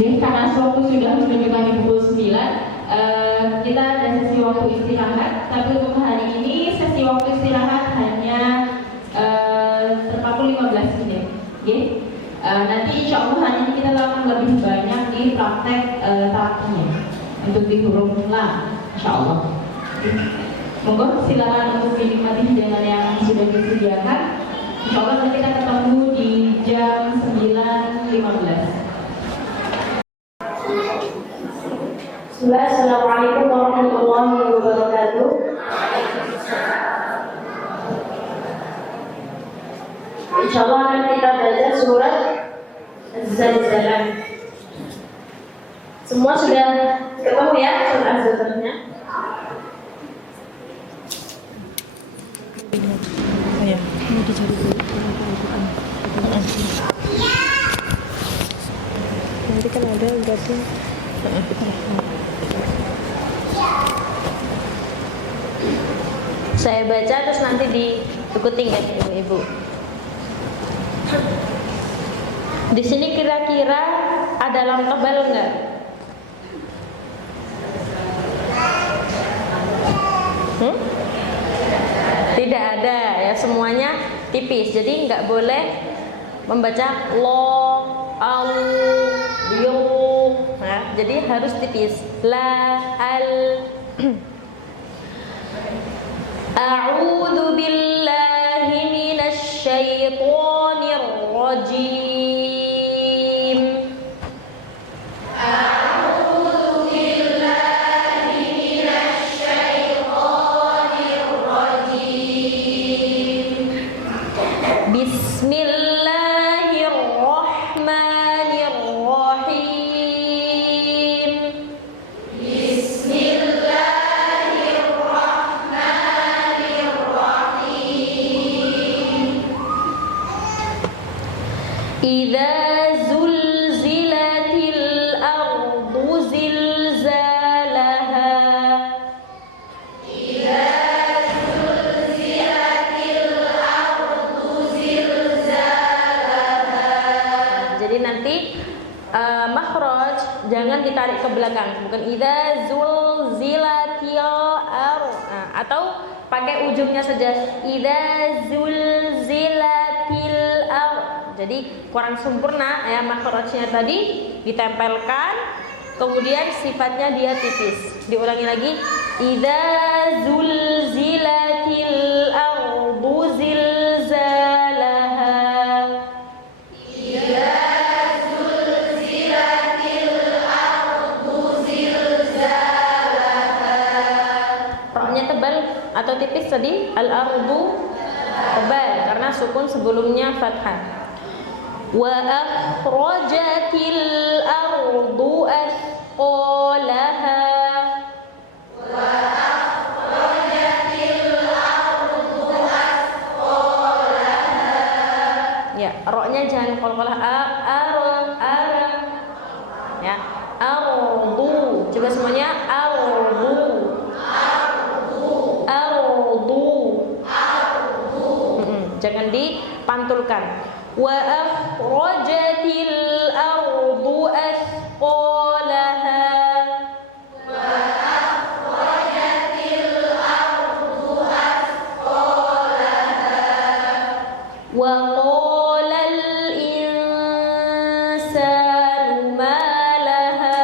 Jadi karena waktu sudah menunjukkan di pukul 9, kita ada sesi waktu istirahat. Tapi untuk hari ini sesi waktu istirahat hanya terpaku 15 menit. Okay? Nanti insya Allah hari ini kita akan lebih banyak di praktek terapinya untuk di huruf lam, insya Allah. Monggo silakan untuk dinikmati hidangan yang sudah disediakan. Insya Allah nanti kita ketemu di jam 9.15. Assalamualaikum warahmatullahi wabarakatuh. Insyaallah akan kita baca surat Az-Zalzalah. Semua sudah ketemu ya surat Az-Zalzalahnya? Ya, ini dicari dulu. Nanti kan ada gabung. Saya baca terus nanti diikutin ya ibu-ibu. Di sini kira-kira ada lam tebal enggak? Tidak ada ya, semuanya tipis. Jadi nggak boleh membaca lo, au, yo. Nah, jadi harus tipis. La, al. A'udzu billahi minasy syaithanir rajim. A'udzu billahi minasy syaithanir rajim. Bismillahirrahmanirrahim. Bismillahirrahmanirrahim. zulzilatil ardu zilzalaha. Jadi nanti makhraj jangan ditarik ke belakang, bukan idza zulzilatil ardh, atau pakai ujungnya saja idza zulzilatil ardh. Jadi kurang sempurna ya, makhrajnya tadi ditempelkan, kemudian sifatnya dia tipis. Diulangi lagi, idza zulzilatil ardu zilzalaha. Roknya tebal atau tipis tadi? Al-ardu tebal karena sukun sebelumnya fathah. Wa akhrajatil ardu athqalaha. Ya, roknya jangan qalqalah ya, ardu. Coba semuanya ardu. Jangan dipantulkan. Wa akhrajatil ardu athqalaha. Wa qalal insanu ma laha.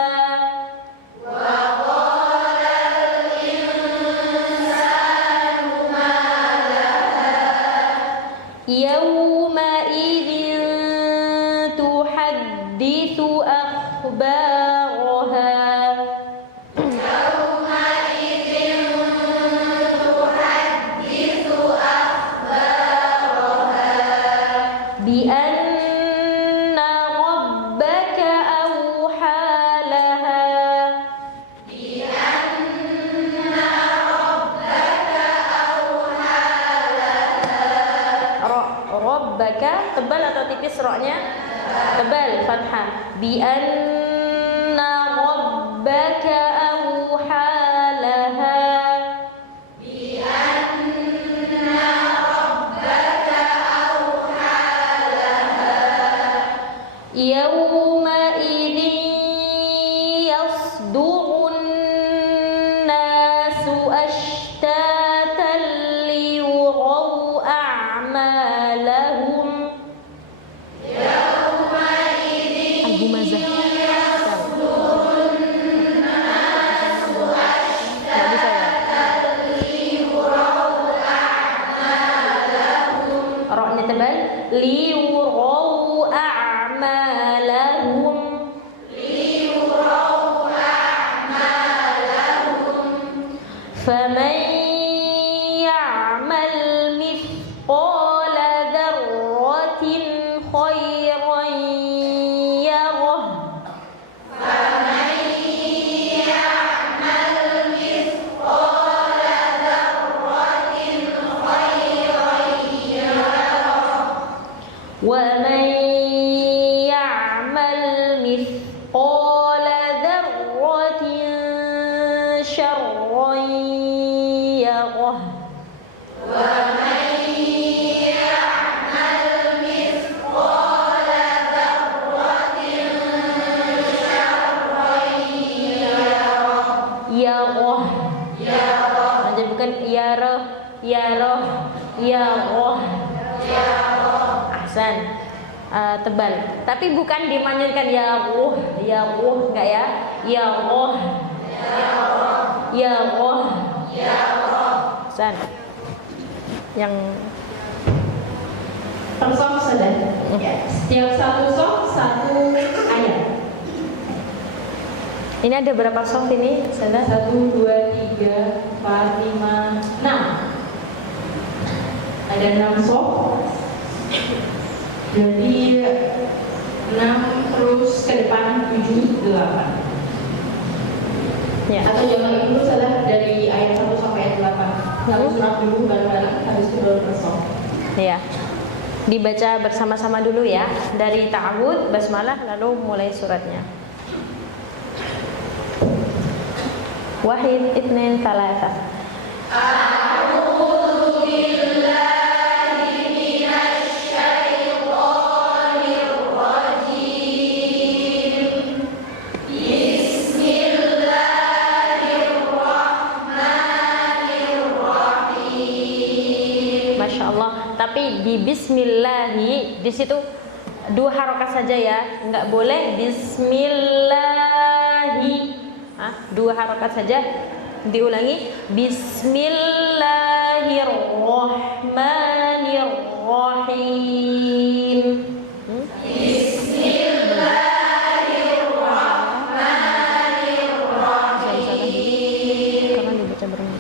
Yawma idzin tuhadditsu akhbaraha. Bi anna rabbaka awha laha. Rabbaka tebal atau tipis roknya? Tebal, fathah. Bi anna rabbaka awha laha. Yawma idzin yasdurun nasu ashtatan liyuraw a'malahum. Abu Mazah. Nggak bisa ya? Roknya tebal. Liyuraw a'malahum. Faman ya'mal mithqala dzarratin khairan yarah. ومن يعمل مثقال ذرة شرا يره. Yarah. Jadi bukan yarah, yarah, yarah. Ahsan. Tebal. Tapi bukan dimanyunkan ya ruh, enggak ya? Ya roh. Ahsan. Yang Per soft sudah. Ya. Setiap satu soft satu ayat. ini ada berapa soft ini? Sana 1, 2, 3, 4, 5, 6. Ada 6 soft. Jadi 6 terus ke depan 7, 8. ya. Atau jangan dulu salah dari ayat 1 sampai ayat 8. Harus surah dulu bareng-bareng, habis itu baru per soft. Ya. dibaca bersama-sama dulu ya, dari ta'awud, basmalah, lalu mulai suratnya. Wahid, itnin, thalatha. Masya Allah. Tapi di bismillahi di situ 2 harokat saja ya, nggak boleh bismillahi. 2 harokat saja. Diulangi, bismillahirrahmanirrahim. Bismillahirrahmanirrahim. Karena dibaca bareng.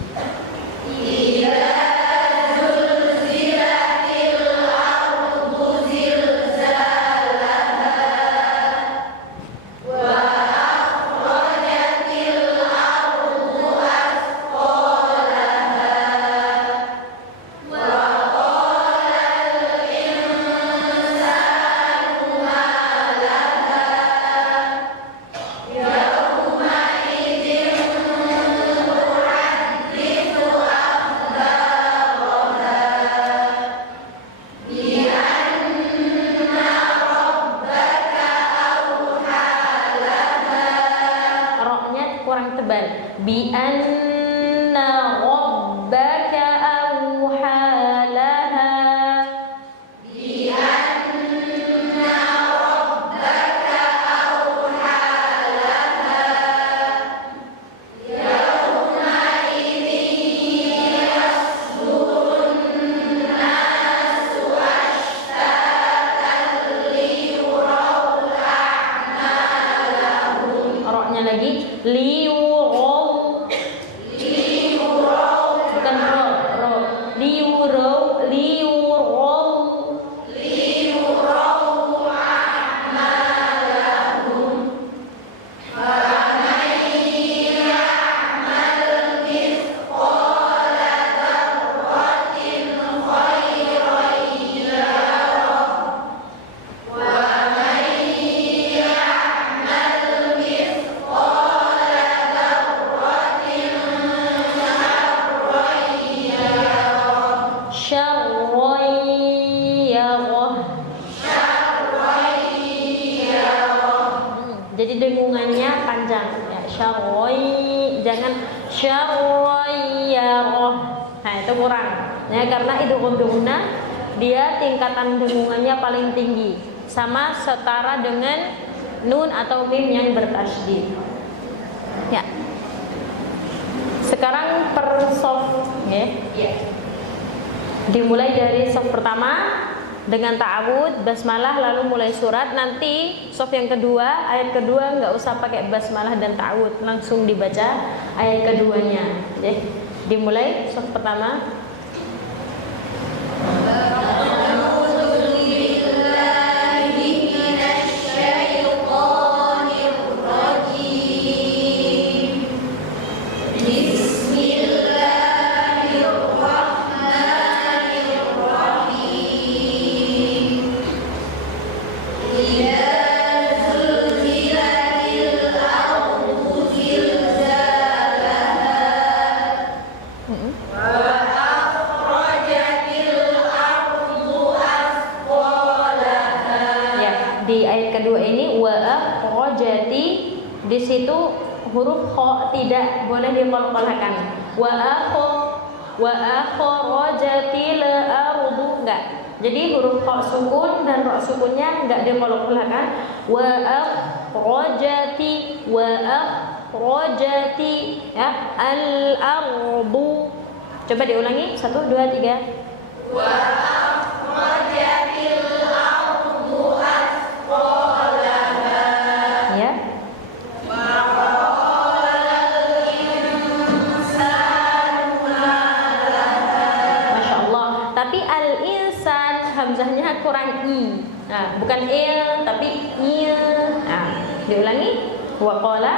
Kurang tebal. Bi anna rabbaka awhalaha. Bi anna rabbaka awhalaha. Yawma idzin yasdurun nasu ashtatan liyuraw a'malahum. Roknya lagi liurau, bukan ro, liurau a'malahum. Faman ya'mal mithqala dzarratin khairan yarah, wa man ya'mal mithqala dzarratin syarran yarah. Jadi dengungannya panjang ya, syarran, jangan syarran yarah. Nah, itu kurang. Ya, karena idgham gunna dia tingkatan dengungannya paling tinggi, sama setara dengan nun atau mim yang bertasydid. Ya. Sekarang per soft ya. Dimulai dari soft pertama dengan ta'awud, basmalah, lalu mulai surat. Nanti soft yang kedua, ayat kedua nggak usah pakai basmalah dan ta'awud, langsung dibaca ayat keduanya. Ya. Dimulai soft pertama. Di ayat kedua ini wa akhrajati, di situ huruf kha tidak boleh diqalqalkan. Wa akhrajatil ardu, enggak. Jadi huruf kha sukun dan ra sukunnya enggak diqalqalkan. Wa akhrajati ya, al ardu. Coba diulangi 1 2 3. Wa akhrajatil ardu asqalaha. Ya. Masya Allah. Tapi al-insan hamzahnya kurang i. Nah, bukan il tapi il. Nah, diulangi. Wa qala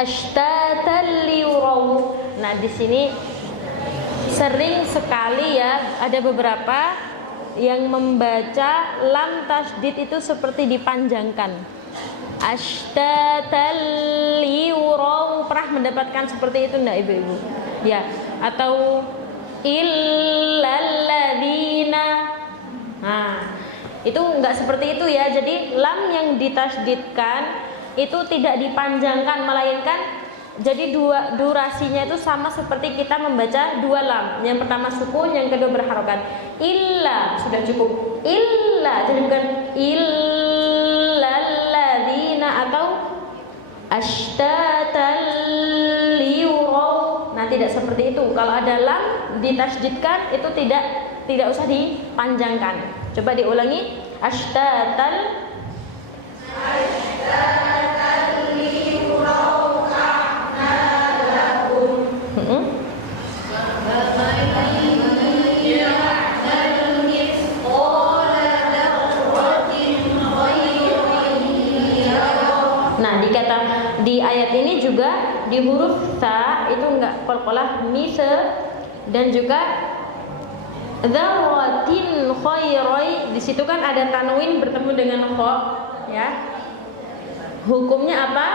ashtatan liyuraw. Nah, di sini sering sekali ya ada beberapa yang membaca lam tasydid itu seperti dipanjangkan. Ashtatan liyuraw, pernah mendapatkan seperti itu enggak ibu-ibu? Ya, atau illalladzina. Nah, itu enggak seperti itu ya. Jadi lam yang ditasydidkan itu tidak dipanjangkan, melainkan jadi durasinya itu sama seperti kita membaca dua lam. Yang pertama sukun, yang kedua berharokat. Illa, sudah cukup. Illa, jadi bukan illalladzina atau ashtatan liyuraw. Nah, tidak seperti itu. Kalau ada lam ditasydidkan itu tidak usah dipanjangkan. Coba diulangi. Ashtatan liyuraw. Nah, di ayat ini juga di huruf ta itu enggak qalqalah mise, dan juga dzawatin khairai, di situ kan ada tanwin bertemu dengan kha ya. Hukumnya apa?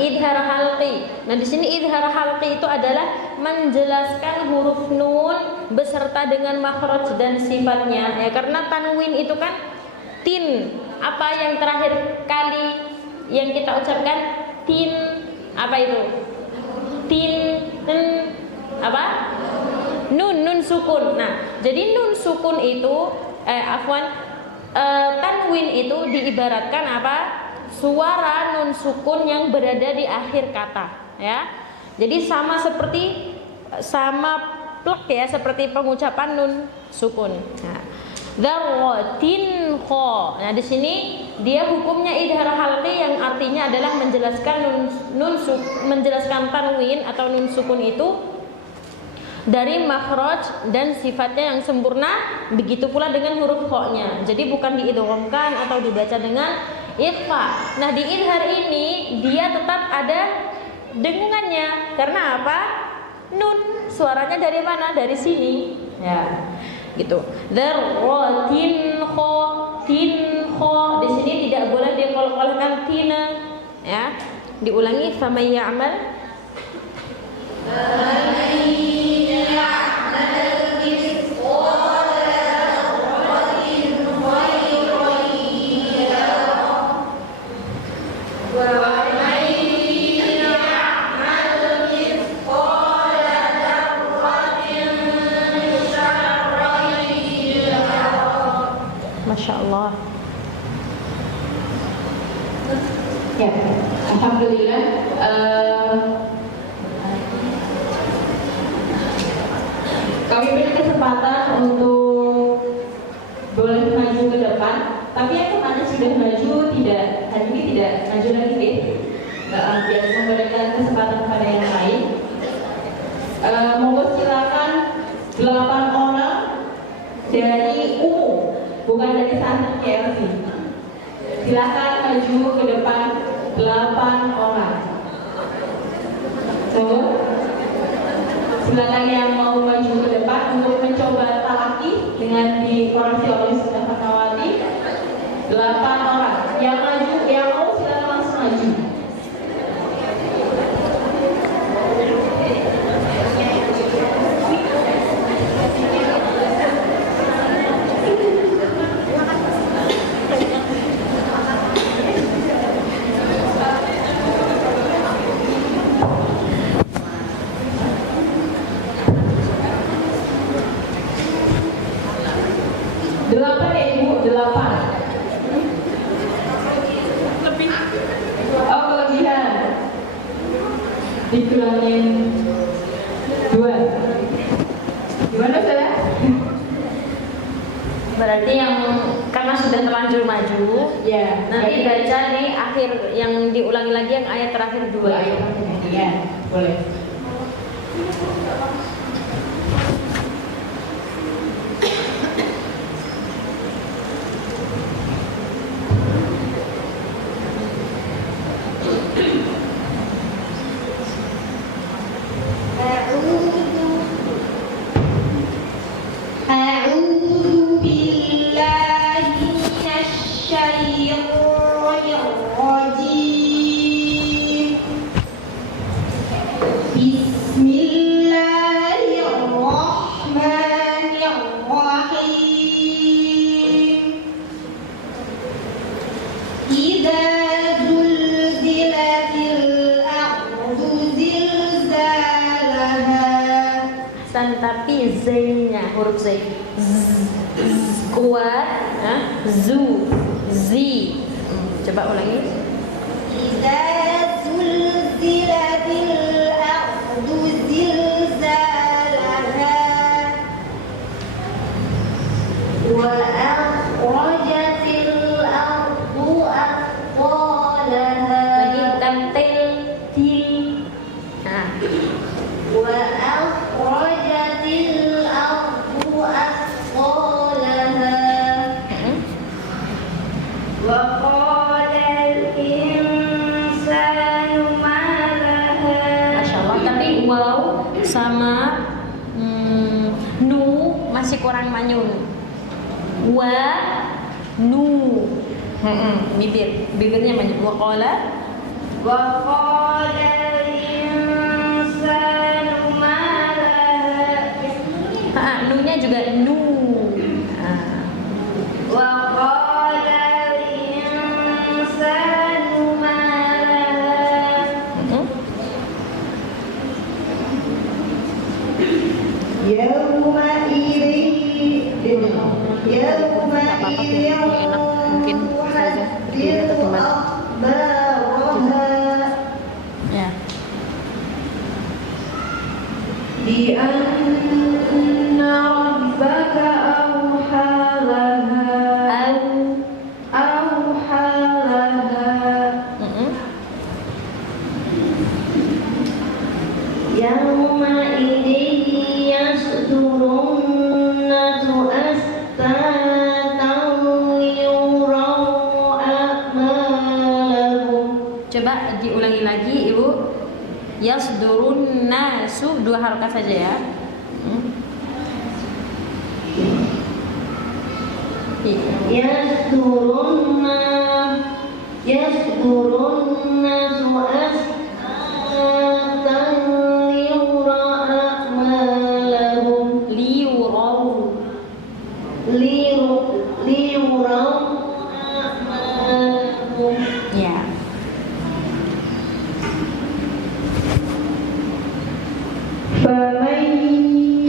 Idhar halqi. Nah, di sini idhar halqi itu adalah menjelaskan huruf nun beserta dengan makhraj dan sifatnya ya, karena tanwin itu kan tin. Apa yang terakhir kali yang kita ucapkan? Tin. Apa itu? Tin. Apa? Nun sukun. Nah, jadi nun sukun itu tanwin itu diibaratkan apa? Suara nun sukun yang berada di akhir kata ya. Jadi sama plek ya, seperti pengucapan nun sukun. Nah, dzarratin kha. Nah, di sini dia hukumnya idhar halqi yang artinya adalah menjelaskan menjelaskan tanwin atau nun sukun itu dari makhraj dan sifatnya yang sempurna. Begitu pula dengan huruf kha-nya. Jadi bukan diidghamkan atau dibaca dengan ikhfa. Nah, di idhar ini dia tetap ada dengungannya. Karena apa? Nun suaranya dari mana? Dari sini. Ya. Gitu. Dzarratin kha, tin kha. Di sini tidak boleh diqalqalkan tina. Ya. Diulangi faman ya'mal Masya Allah. Ya, alhamdulillah. Kami beri kesempatan untuk boleh maju ke depan, tapi yang kemana sudah maju tidak, hari ini tidak maju lagi deh. Biar memberikan kesempatan kepada yang lain. Monggo silakan 8 orang dari umum, bukan dari santri KLC. Silakan maju ke depan 8 orang. Silakan yang mau maju ke depan untuk mencoba talaki dengan dikoreksi oleh Ustaz Fatmawati. 8 orang yang maju, yang mau silakan langsung maju. Delapan ya ibu, 8. Lebih. Oh, kelebihan. Dikurangin 2. Gimana saya? Berarti yang karena sudah terlanjur maju, Ya. nanti baca di akhir, yang diulangi lagi yang ayat terakhir 2. Ayat terakhir. Ya, boleh. Ahsan, tapi Z-nya huruf Z. Kuat, zu, zi. Coba ulangi. إذا زلزلت الأرض زلزالها وأخرجت الأرض أثقالها Lagi tamtil til. Nah, وأخرجت الأرض أثقالها وقال الإنسان ما لها. Masya Allah. Tapi wow sama nu masih kurang manyun. Wa nu. Bibirnya manyun. Waqala. وقال الإنسان ما لها. Nunya juga nu. وقال الإنسان ما لها يومئذ mungkin saja berdiri atau gimana. أخبارها Ya. بأن ربك أوحى لها أوحى لها يومئذ يصدر الناس أشتاتا ليروا أعمالهم. Coba diulangi lagi, Ibu. Yasdurun nasu, 2 harakat saja ya. يصدرن أشتاتا ليرى أعمالهم ليرى أعمالهم. Ya. فمن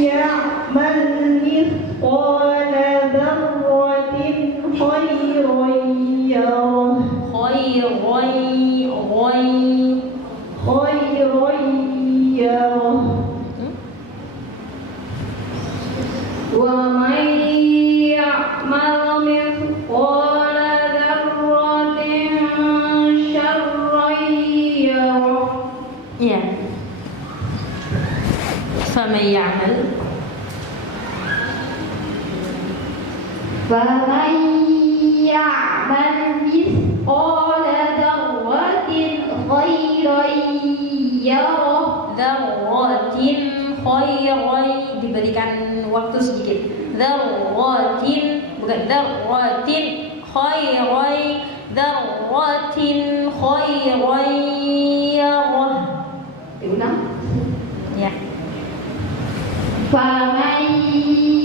يعمل مثقال ذرة خيرا يره خيرا يره ومن يعمل مثقال ذرة شرا يره. Ya. Faman ya'mal فمن يعمل مثقال ذرة خيرا يره. dzarratin khairan, diberikan waktu sedikit. Dzarratin, bukan dzarratin khairan, dzarratin khairan yarah. Diulang. Ya. فمن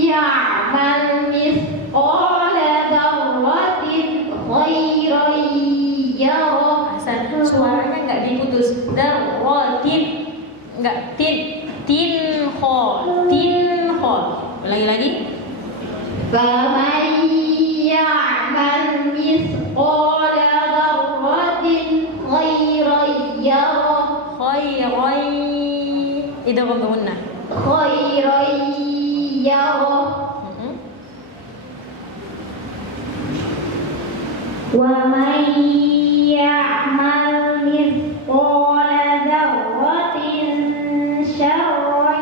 يعمل مثقال ذرة خيرا يره. Hasan, suaranya nggak diputus. Dzarratin, nggak tin kho. Ulangi lagi. فمن يعمل مثقال ذرة خيرا يره Khairan, itu bagaimana? خيرا يره ومن يعمل مثقال ذرة شرا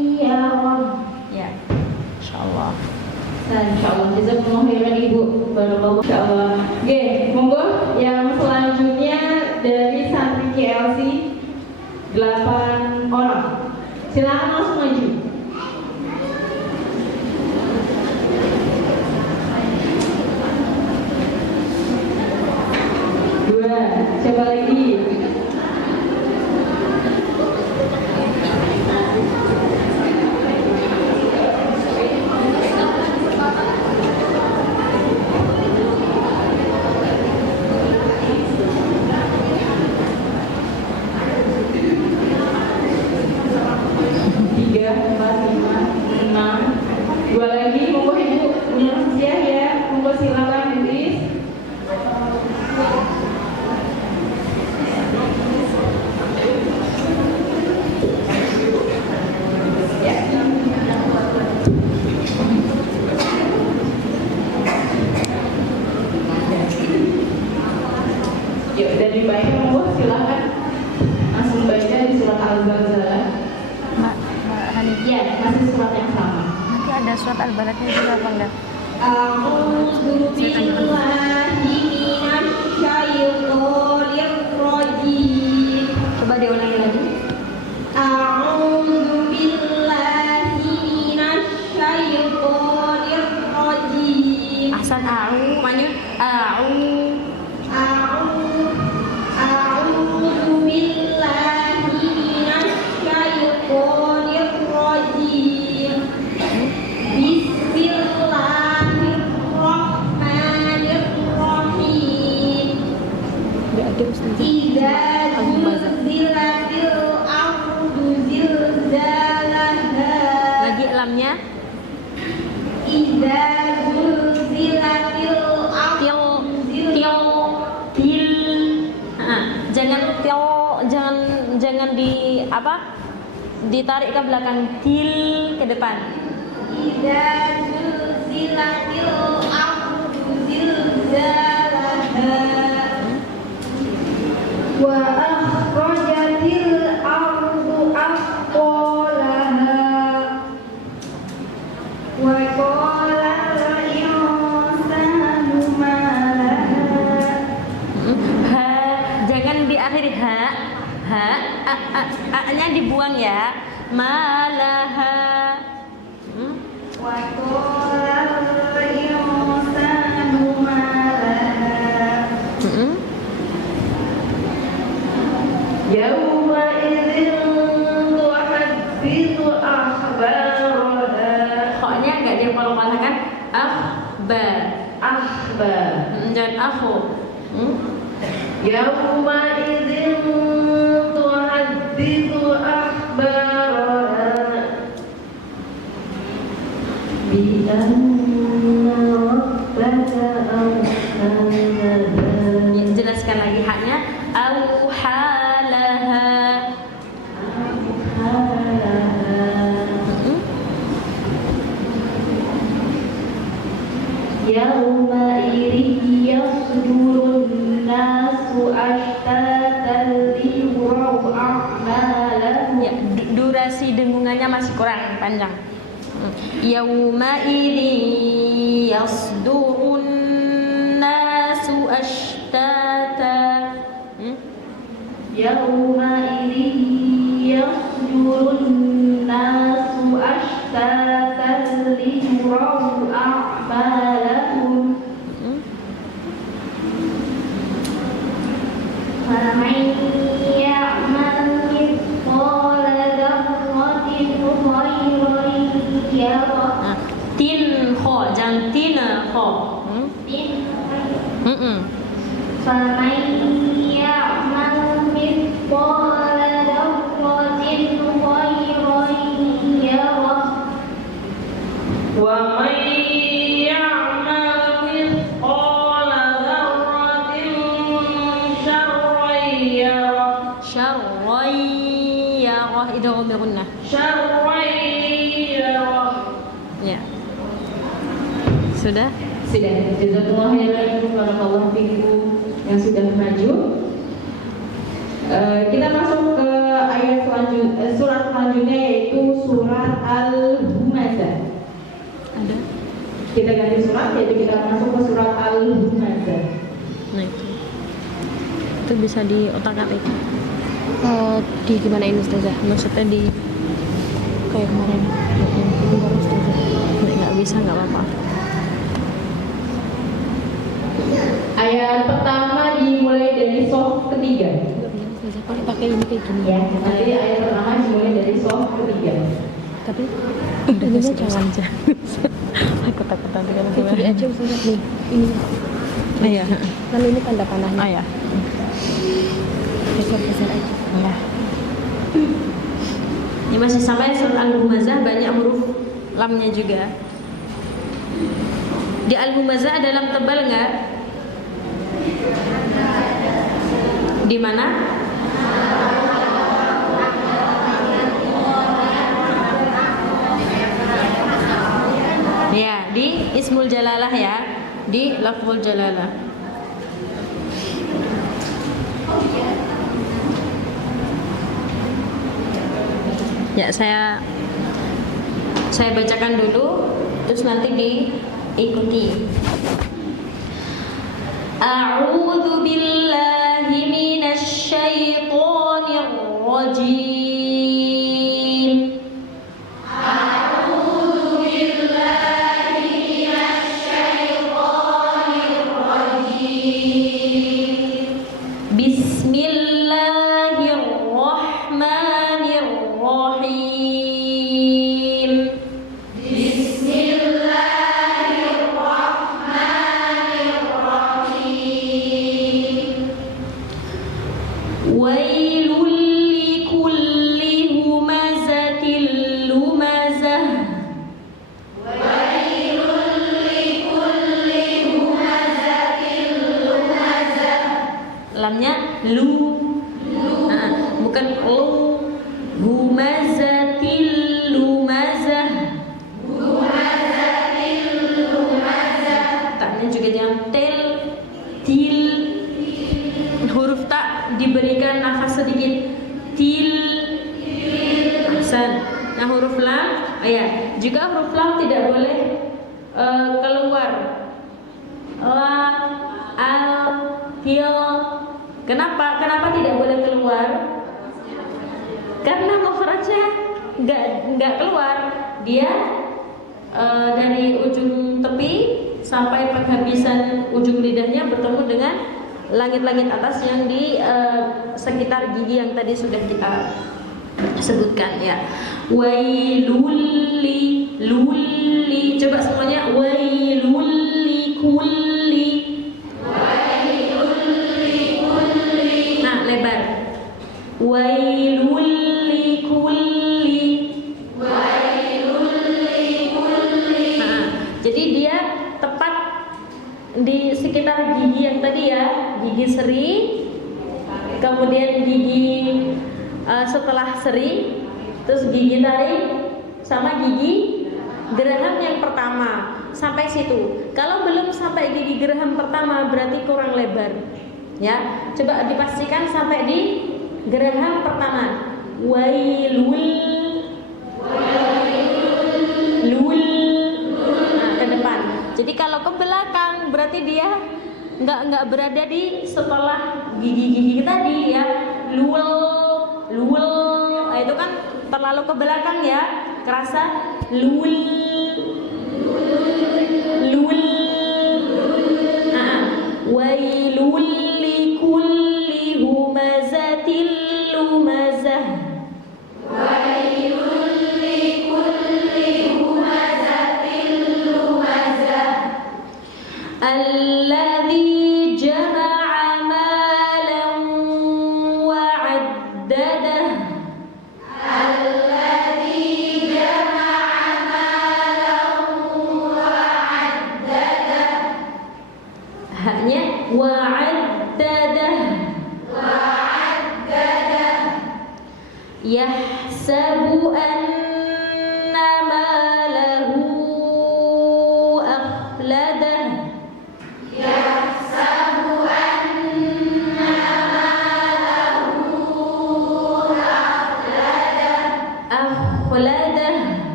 يره. Ya, insyaallah. Insyaallah, jazakumullah khairan Ibu. Barakallahu insyaallah. Oke, monggo yang selanjutnya dari santri KLC 8 orang. Silakan langsung maju. Dua, siapa lagi? Tiga, empat, Ya, masih surat yang sama. Nanti ada surat Al-Baladnya juga apa enggak? A'udzu billahi minasyaitonir rajim. Coba diulangi lagi. A'udzu billahi minasyaitonir rajim. Ahsan, a'u, maju. A'udzu billahi minasyaitonir rajim. Bismillahirrahmanirrahim. Idza zulzilatil ardu zilzalaha. Lagi lamnya. Idza zulzilatil Til, ardu til. Jangan til, jangan di apa? Ditarik ke belakang, til ke depan. Idza zulzilatil ardu zilzalaha. Wa akhrajatil ardu athqalaha. Wa qala al-insanu ma laha. Ha, jangan diakhiri ha, a-nya dibuang ya. Malaha. Wa qala al-insanu ma laha. Yawma idzin tuhadditsu akhbaraha. Kok-nya enggak dipal-palkan? Akhbar. Jangan akhu. Yawma idzin tuhadditsu akhbaraha. Bi anna rabbaka awhalaha. Jelaskan lagi haknya. Auhalaha. Yawma idhin yasdurun nasu ashtatan liyuraw a'malahum. Ya, durasi dengungannya masih kurang panjang. Yauma idzi yasdurun nasu ashtata. Yawma idhin yasdurun nasu ashtatan liyuraw a'malahum. Faman ya'mal mithqala dzarratin khairan yarah. Tin kho, jangan tina kho. Faman ya'mal mithqala dzarratin khairan yarah. Wa man ya'mal mithqala dzarratin syarran yarah. Syarran yarah, idgham bi gunnah. Syarran yarah. Ya. Sudah? Sudah. Jazakallahu khairan, barakallahu fikum yang sudah maju. Kita masuk ke ayat surat selanjutnya, yaitu surat Al-Humazah. Ada. Kita ganti surat, yaitu kita masuk ke surat Al-Humazah. Nah itu bisa di otak-atik. Di gimana ini Ustazah? Maksudnya di Kayak kemarin. Gimana Ustazah? nggak bisa, nggak apa-apa. Ayat pertama dimulai dari sof ketiga. Enggak bisa Ustazah, pakai ini kayak gini. Ya, nanti ayat pertama dimulai dari sof ketiga. Tapi Udah ininya terus jangan. aja. Aku takut nanti kan Di kiri aja Ustazah. Nih, ini. Iya. Kan ini tanda panahnya. Oh ya. Geser-geser aja. Ya. Ini masih sama ya, surat Al-Humazah banyak huruf lamnya juga. Di Al-Humazah ada lam tebal nggak? Di mana? Ya, di Ismul Jalalah ya, di Lafzul Jalalah. Ya, saya Saya bacakan dulu, terus nanti diikuti. A'udzu billahi minasy syaithanir rajim. A'udzu billahi minasy syaithanir rajim. Bismillahirrahmanirrahim. Wailul likulli humazatil lumazah. Wailul likulli humazatil lumazah. Lamnya lu. Bukan lu. Humazatil lumazah. Humazatil lumazah. Taknya juga jangan tel, til. Huruf tak diberikan nafas sedikit, til. Ahsan. Nah huruf lam, juga huruf lam tidak boleh keluar. La, al, til. Kenapa tidak boleh keluar? Karena makhrajnya nggak keluar. Dia dari ujung tepi sampai penghabisan ujung lidahnya bertemu dengan langit-langit atas yang di sekitar gigi yang tadi sudah kita sebutkan ya. Wailulli, lulli. Coba semuanya. Wailulli kulli. Wailulli kulli. Nah, lebar. Wailulli kulli. Wailulli kulli. Nah, jadi dia tepat di sekitar gigi yang tadi ya, gigi seri, kemudian gigi setelah seri, terus gigi taring, sama gigi geraham yang pertama. Sampai situ. Kalau belum sampai gigi geraham pertama berarti kurang lebar. Ya, coba dipastikan sampai di geraham pertama. Wailul, lul. Nah, ke depan. Jadi kalau ke belakang berarti dia nggak berada di setelah gigi-gigi tadi ya. Luwel, luwel. Nah, itu kan terlalu ke belakang ya. Kerasa luwel, luwel. Nah, wailul likulli humazatil lumazah. Wailul likulli humazatil lumazah. Alladzi jama'a malan wa 'addadah. Alladzi jama'a malan wa 'addadah. Haknya wa 'addadah. Wa 'addadah. Yahsabu anna malahu akhladah.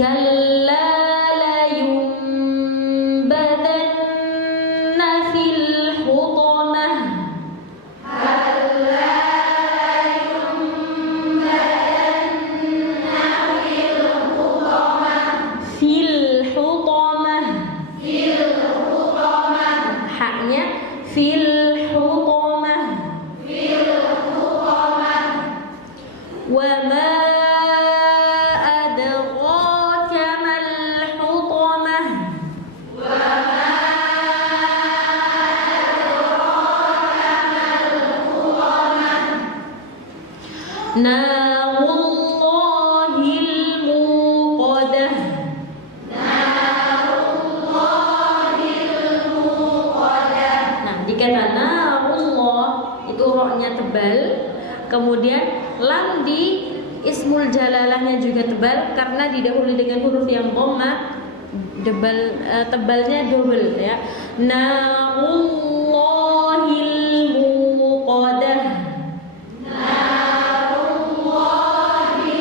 Kalla layunbadanna fil hutamah. Kalla layunbadanna fil hutamah. Fil hutamah. Fil hutamah. Haknya fil hutamah. Fil hutamah. Wa ma narullahil muqadah. Narullahil muqadah. Nah, dikata narullah itu rohnya tebal, kemudian lam di ismul jalalahnya juga tebal karena didahului dengan huruf yang dhammah, tebalnya double ya. Narullahil muqadah. Narullahil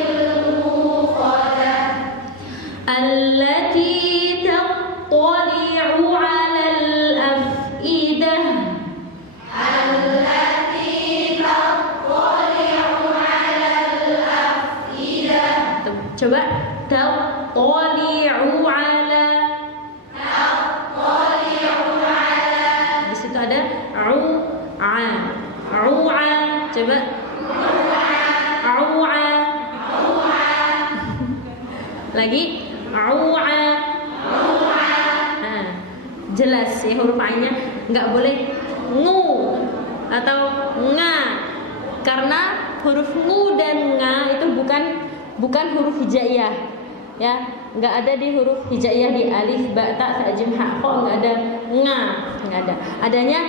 Coba tattali'u ala. Di situ ada u'a. U'a. Coba u'a. Lagi u'a. Nah, jelas ya huruf A-nya nggak boleh ngu atau nga, karena huruf ngu dan nga itu bukan huruf hijaiyah ya, nggak ada di huruf hijaiyah, di alif, ba, ta, sa, jim, ha, kho, nggak ada nga, nggak ada, adanya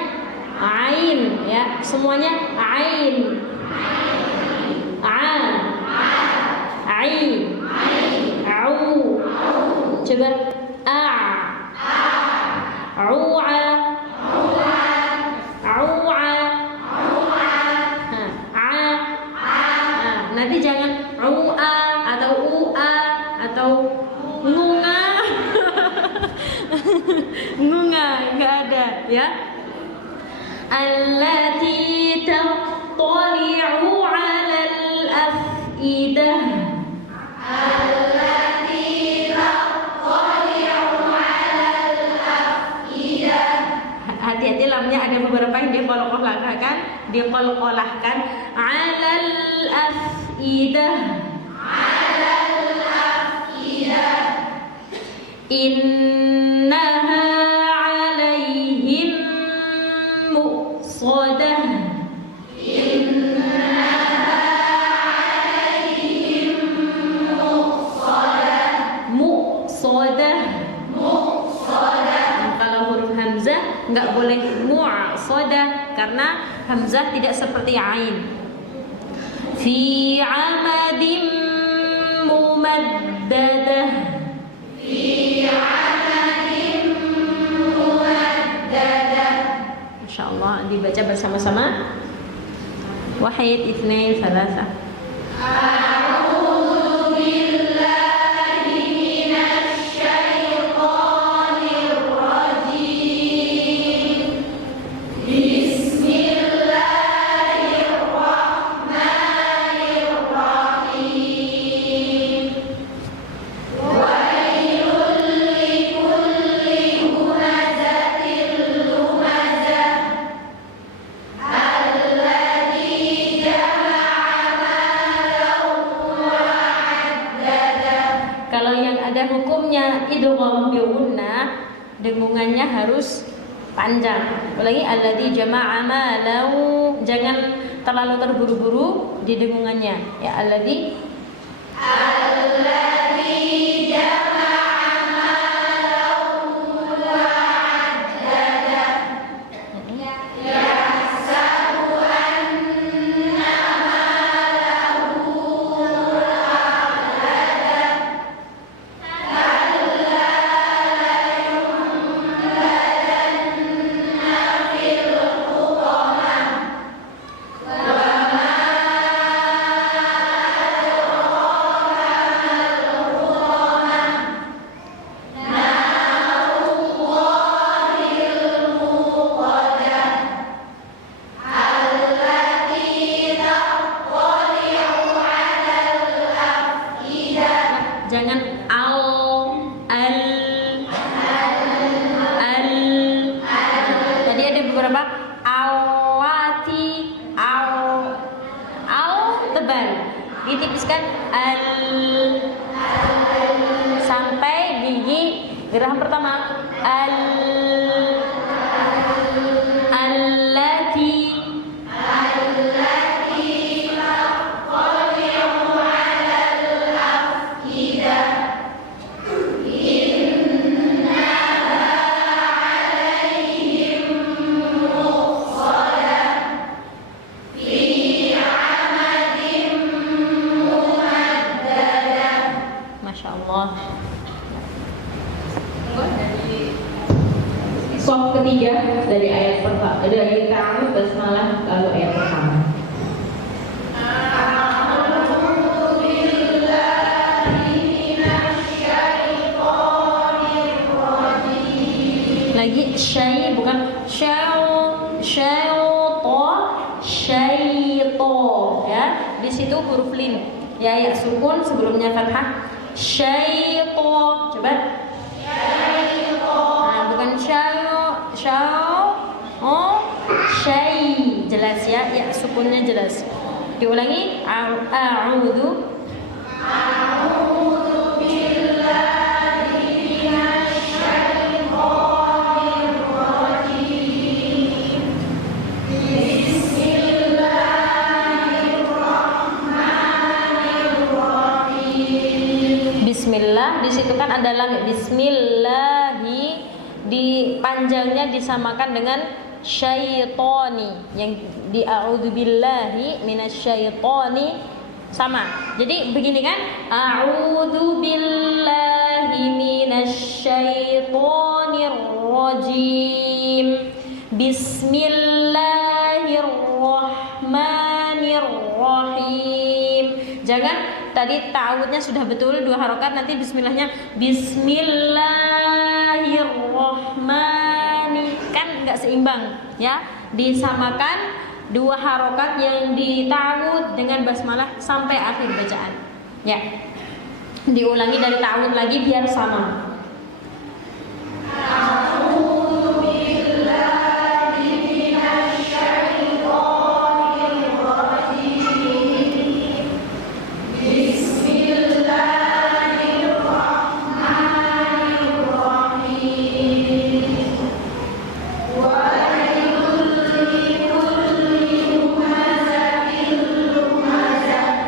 ain ya, semuanya ain, a, ai, au, coba a, au'a, au'a, nanti jangan u'a atau u'a atau ngunga. Ngunga nggak ada ya. Allati tattali'u 'alal af'idah. Hati-hati lamnya ada beberapa yang diqalqalahkan 'alal af'idah. Innaha 'alaihim muqsadah. Kalau huruf hamzah nggak boleh mu'sadah karena hamzah tidak seperti ain. Fi 'amadin mumaddadah. Masya Allah, dibaca bersama-sama. Wahid, itsnain, tsalatsa. Hukumnya idgham bi gunnah, dengungannya harus panjang. Ulangi, alladzi jama'a malau, jangan terlalu terburu-buru di dengungannya. Ya, alladzi jama'a malau wa 'addada. Yahsabu anna malahu ditipiskan al sampai gigi geraham pertama al allati taqali'u 'alal af'idah innaha 'alaihim muqsadah fi 'amadin mumaddadah. Masya Allah. Soal ketiga dari ayat pertama, dari ta'awudz basmalah lalu ayat pertama. Lagi syai bukan syai'to ya. Di situ huruf lin. ya sukun sebelumnya fathah. Syaiton. Coba. Nah, bukan syai. Jelas ya, ya sukunnya jelas. Diulangi. A'udzu Bismillah, di situ kan ada lam. Bismillahi, panjangnya disamakan dengan syaitoni. Yang di a'udzubillahi minasyaitoni sama. Jadi begini kan? A'udzubillahi minasyaitonir rajim. Bismillahirrahmanirrahim. Jangan tadi ta'awudnya sudah betul 2 harokat, nanti bismillahnya bismillahirrahmanirrahim, kan nggak seimbang ya. Disamakan 2 harokat yang di ta'awud dengan basmalah sampai akhir bacaan ya. Diulangi dari ta'awud lagi biar sama.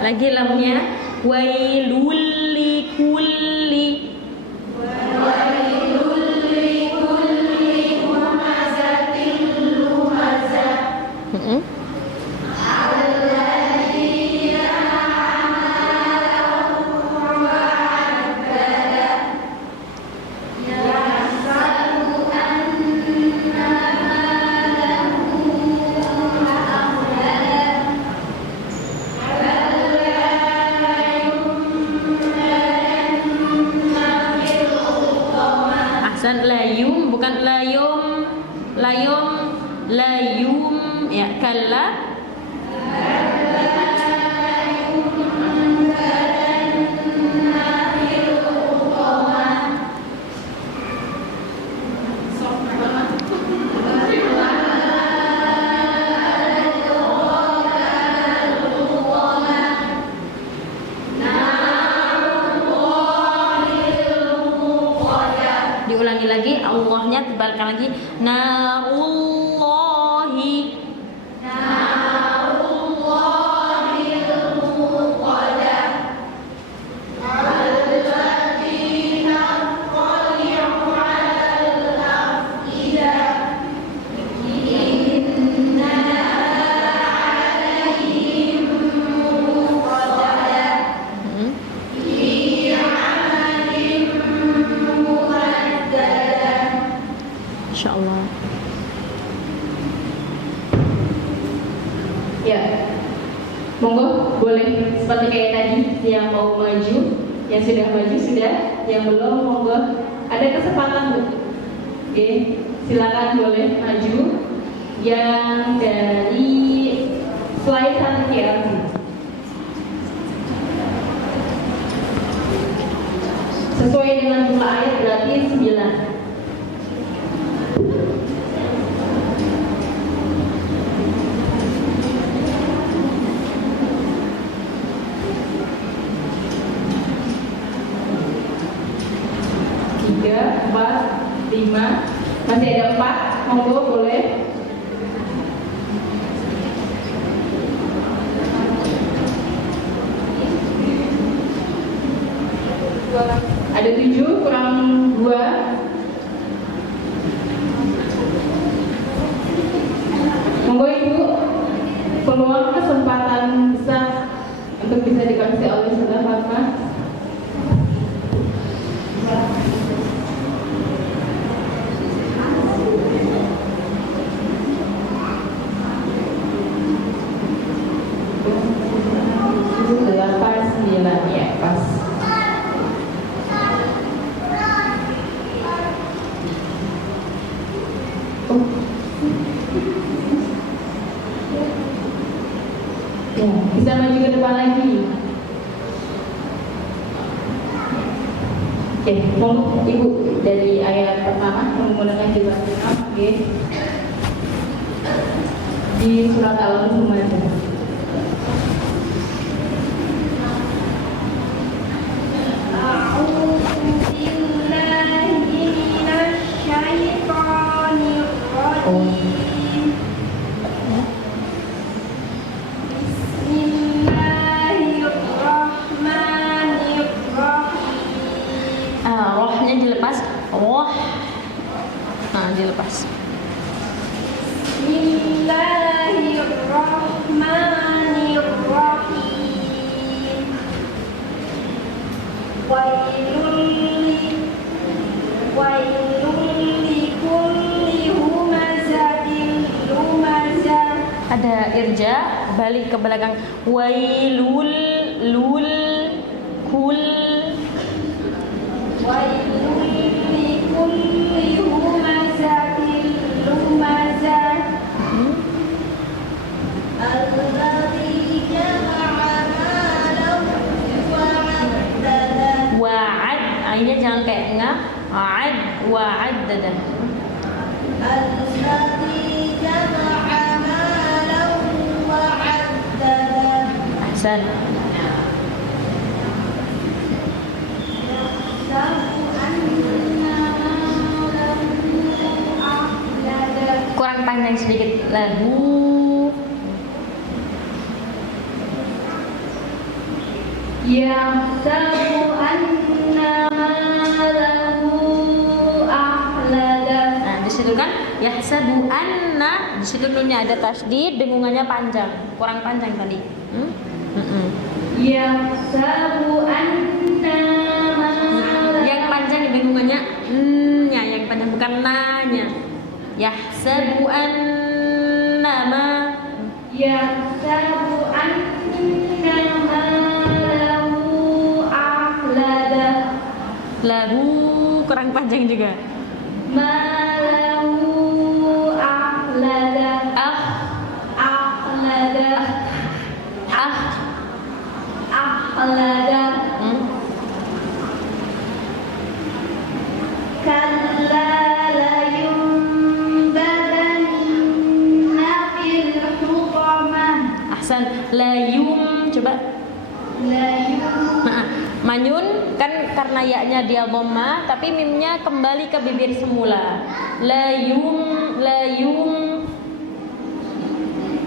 Lagi lamnya wailul likulli humazatin lumazah. Layum bukan layum ya, kalla. Diulangi lagi, Allahnya tebalkan lagi. Narullahi al-muqadah alladzina qali'u 'alal afidah inna 'alaihim muqadah insyaallah. Ya, monggo boleh seperti kayak tadi, yang mau maju, yang sudah maju sudah, yang belum monggo ada kesempatan Bu. Oke, silakan boleh maju. Yang dari slide 1 KLC. Sesuai dengan jumlah ayat berarti 9. Masih ada 4, monggo boleh. Ada 7 kurang 2. Monggo Ibu, peluang kesempatan besar untuk bisa dikasih oleh saudara Fatma. Ya, bisa maju ke depan lagi. Oke, mau Ibu dari ayat pertama yang menggunakan jilbab imam, oke. Di surat Al-Humadah. Rohnya dilepas, roh. Nah, dilepas. Bismillahirrahmanirrahim. Wailun likulli humazatin lumazah. Ada irja, balik ke belakang. Wailul lul kul. Wailun likulli humazatin lumazah. Alladzi jama'a malahu wa 'addadah. Wa'ad, ainnya jangan kayak ngah. A'ad, wa'addadah. Alladzi jama'a malahu wa 'addadah. Ahsan. Kurang panjang sedikit. Lahu. Yahsabu anna malahu akhlada. Nah, di situ kan yahsabu anna, di situ nunnya ada tasdid, dengungannya panjang. Kurang panjang tadi. Yahsabu anna malahu. Yang panjang dengungannya nya, yang panjang bukan na-nya. Yahsabu anna ma. Yahsabu anna malahu akhlada. Lahu kurang panjang juga. Malahu akhlada. Akhlada. Akhlada. Kalla la yunbadanna fil hutamah. Ahsan. Layum, coba. La Nah, manyun kan karena ya-nya dia dhamma, tapi mimnya kembali ke bibir semula. Layum, layum.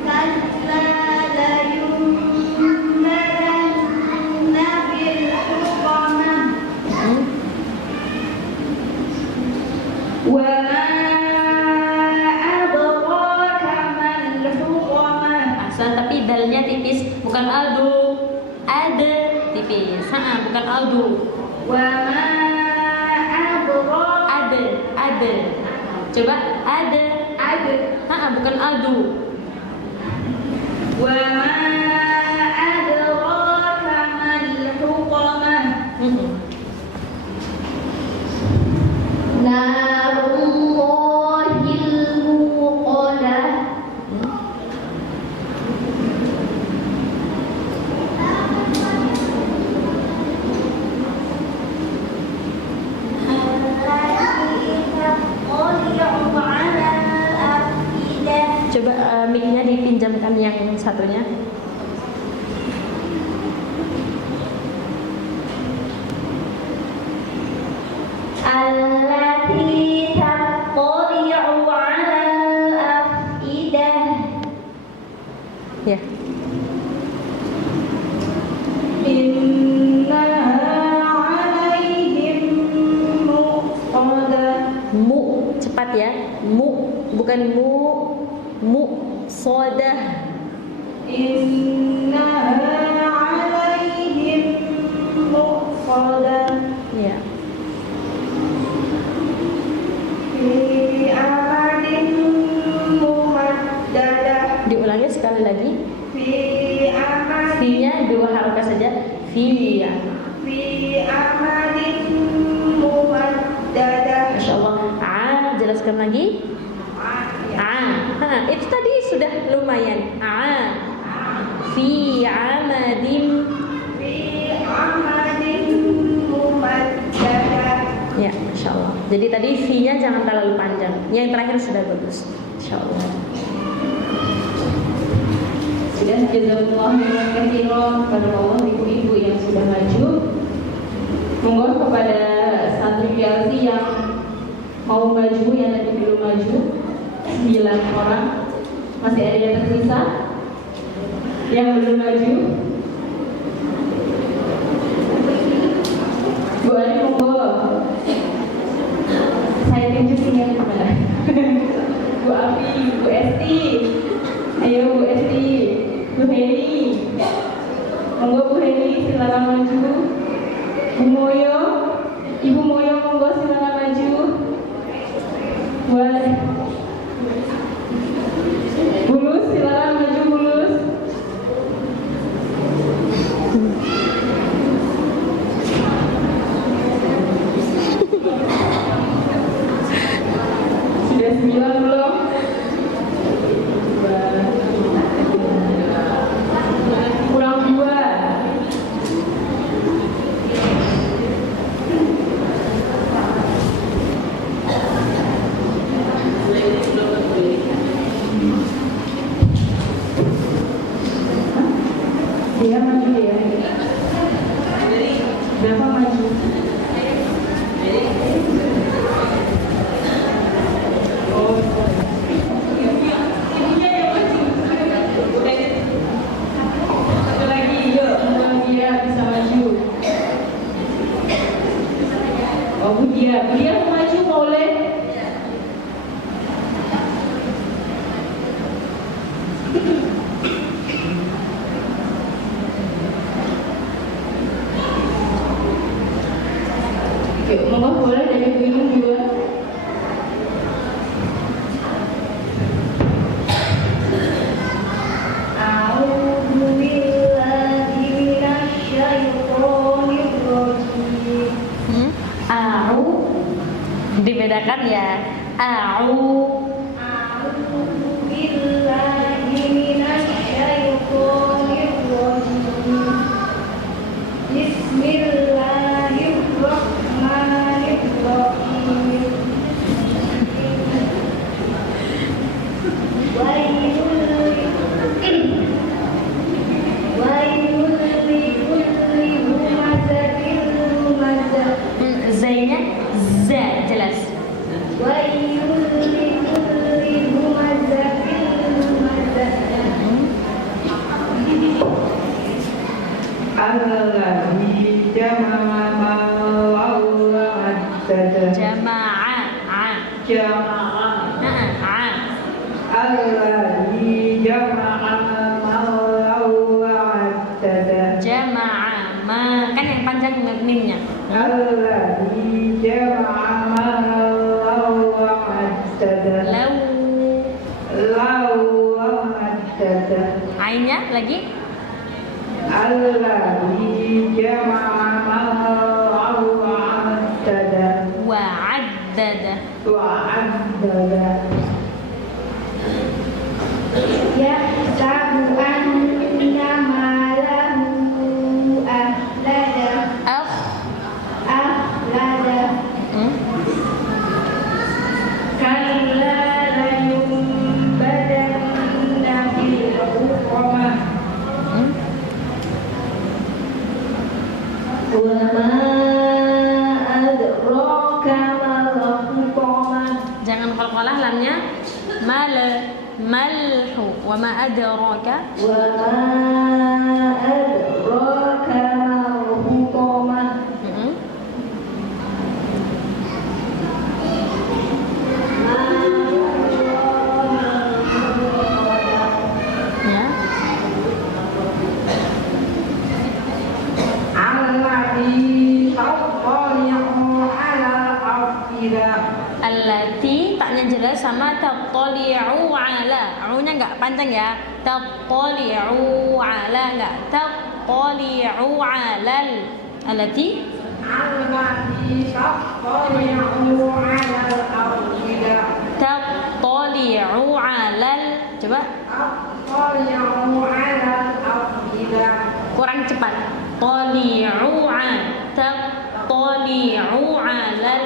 Kalla la yunbadanna fil hutamah. Wa ma adraka mal hutamah. Ahsan, tapi dalnya tipis, bukan aldu. Ada tipis. Bukan aldu. Wa ma adraka. Ada. Coba ada. Bukan aldu. Wa ma adraka mal hutamah. Narullahil muqadah. Coba mic-nya dipinjamkan yang satunya. Allati tattali'u 'alal afidah. Ya. Innaha 'alaihim muqadah. Mu, cepat ya. Mu, bukan mu. Mu, sodah. Innaha 'alaihim muqadah. Ya. Fi amadin mumaddadah. Diulangi sekali lagi. Fi amadin. Fi-nya 2 harokat saja. Fi. Fi amadin mumaddadah. Masya Allah. Jelaskan lagi. Itu tadi sudah lumayan. Fi amadin. Fi amadin mumaddadah. Jadi tadi V-nya jangan terlalu panjang. Yang terakhir sudah bagus. Insyaallah. Sudah, jazakumullah khairan katsiran kepada Allah ibu-ibu yang sudah maju. Monggo kepada santri PLC yang mau maju, yang tadi belum maju, 9 orang, masih ada yang tersisa yang belum maju. Bu Ani monggo, saya tunjukin yang kemana. Bu Abi, Bu Esti, ayo Bu Esti, Bu Heni, monggo Bu Heni silakan maju. Bu Moyo, Ibu Moyo monggo silakan maju. Buat Bulus silakan maju Bulus. Sudah 9 belum? Kurang 2. Dia maju ya. Berapa maju? Oh. Ibunya yang maju. Satu lagi, yuk, semoga dia bisa maju. Oh, Bu dia mau maju, boleh? Yuk, monggo boleh dari Bu Inung juga. A'udzu billahi minasyaitonir rajim. A'u dibedakan ya. A'u. A'udzu billahi minasyaitonir rajim. Bismillahirrahmanirrahim. Wailul likulli humazatin lumazah. Z-nya Z jelas. Wailul likulli humazatin lumazah. Alladzi jama'a ma'ahu wa 'addada. Jama'a. Jama'a. A. Alladzi jama'a ma'ahu wa 'addada. Jama'a ma kan yang panjang mimnya. Alladzi jama'a ma'ahu wa 'addada. Lau. Lau wa 'addada. Ainnya lagi. Alladzi jama'a ma'ahu wa 'addada. Wa'addada. Wa 'addada. Yahsabu anna malahu ahlada. Ahlada. Kalla layunbadanna fil hutmah. Wa ma adraka mal hutmah. Jangan qalqalah lamnya. Malhu wa ma adraka. Wa ma adraka mal hutmah. Ya. Alladzi tattali'u 'alal afidah. Allati taknya jelas sama tattali'u ala. U-nya enggak panjang ya. Tattali'u ala enggak. Tattali'u alal. Allati Alladzi tattali'u 'alal afidah. tattali'u alal. Coba Tattali'u 'alal afidah. kurang cepat. Tali'u an. Tattali'u alal.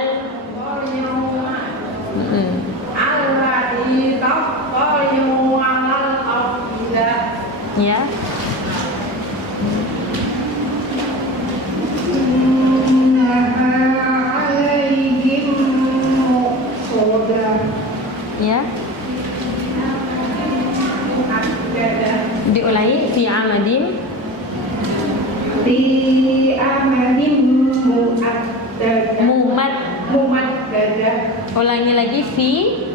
Ulangi lagi, fi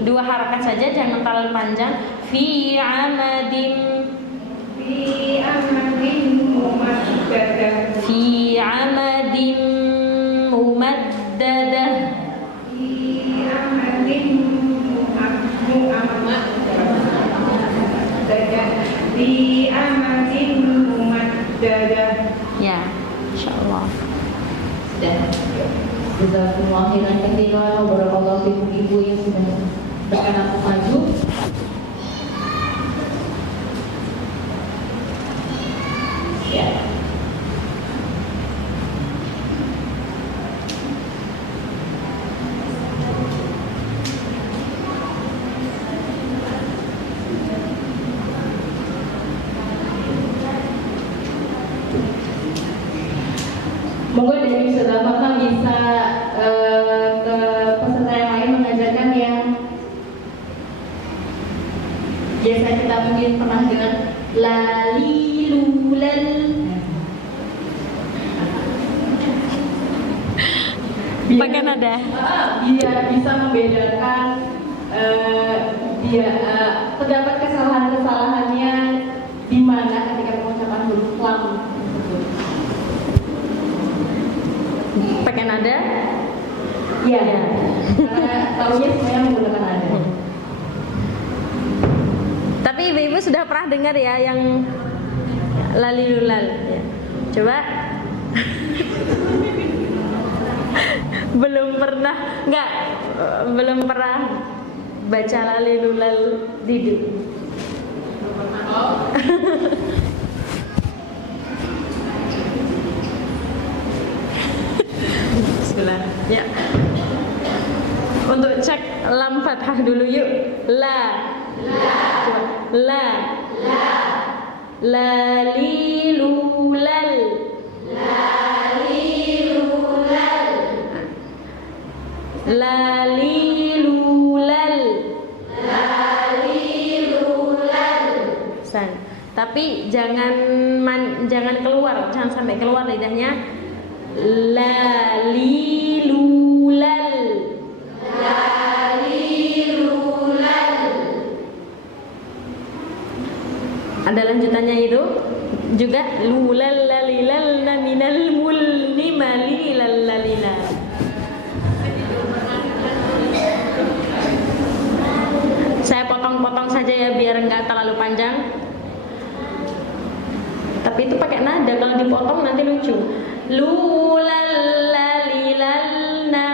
2 harakat saja, jangan terlalu panjang. Fi amadin. Fi amadin mumaddadah. Fi amadin mumaddadah. Fi amadin mumaddadah. Fi amadin mumaddadah. Ya, insyaallah. Sudah. Jazakumullah khairan katsiran wa barakallahu fikum ibu yang sudah berkenan untuk maju. Ya. Monggo dari Ustazah Fatma bisa ke peserta yang lain mengajarkan yang biasa kita mungkin pernah dengar lalilulal. Pakai nada. Biar bisa membedakan terdapat kesalahan-kesalahannya di mana ketika mengucapkan huruf lam tersebut. Pakai nada? Iya. Karena tahunya semuanya menggunakan nada. Tapi ibu-ibu sudah pernah dengar ya yang lalilulal ya. Coba. belum pernah baca lalilulal di Bismillah. Ya. Untuk cek lam fathah dulu yuk. Lalilulal. San. Tapi jangan keluar, jangan sampai keluar lidahnya. Lalilulal. Ada lanjutannya itu juga lulal lalilal minal mulni malilal lalila. Saya potong-potong saja ya biar enggak terlalu panjang. Tapi itu pakai nada, kalau dipotong nanti lucu. Lulal lalilalna.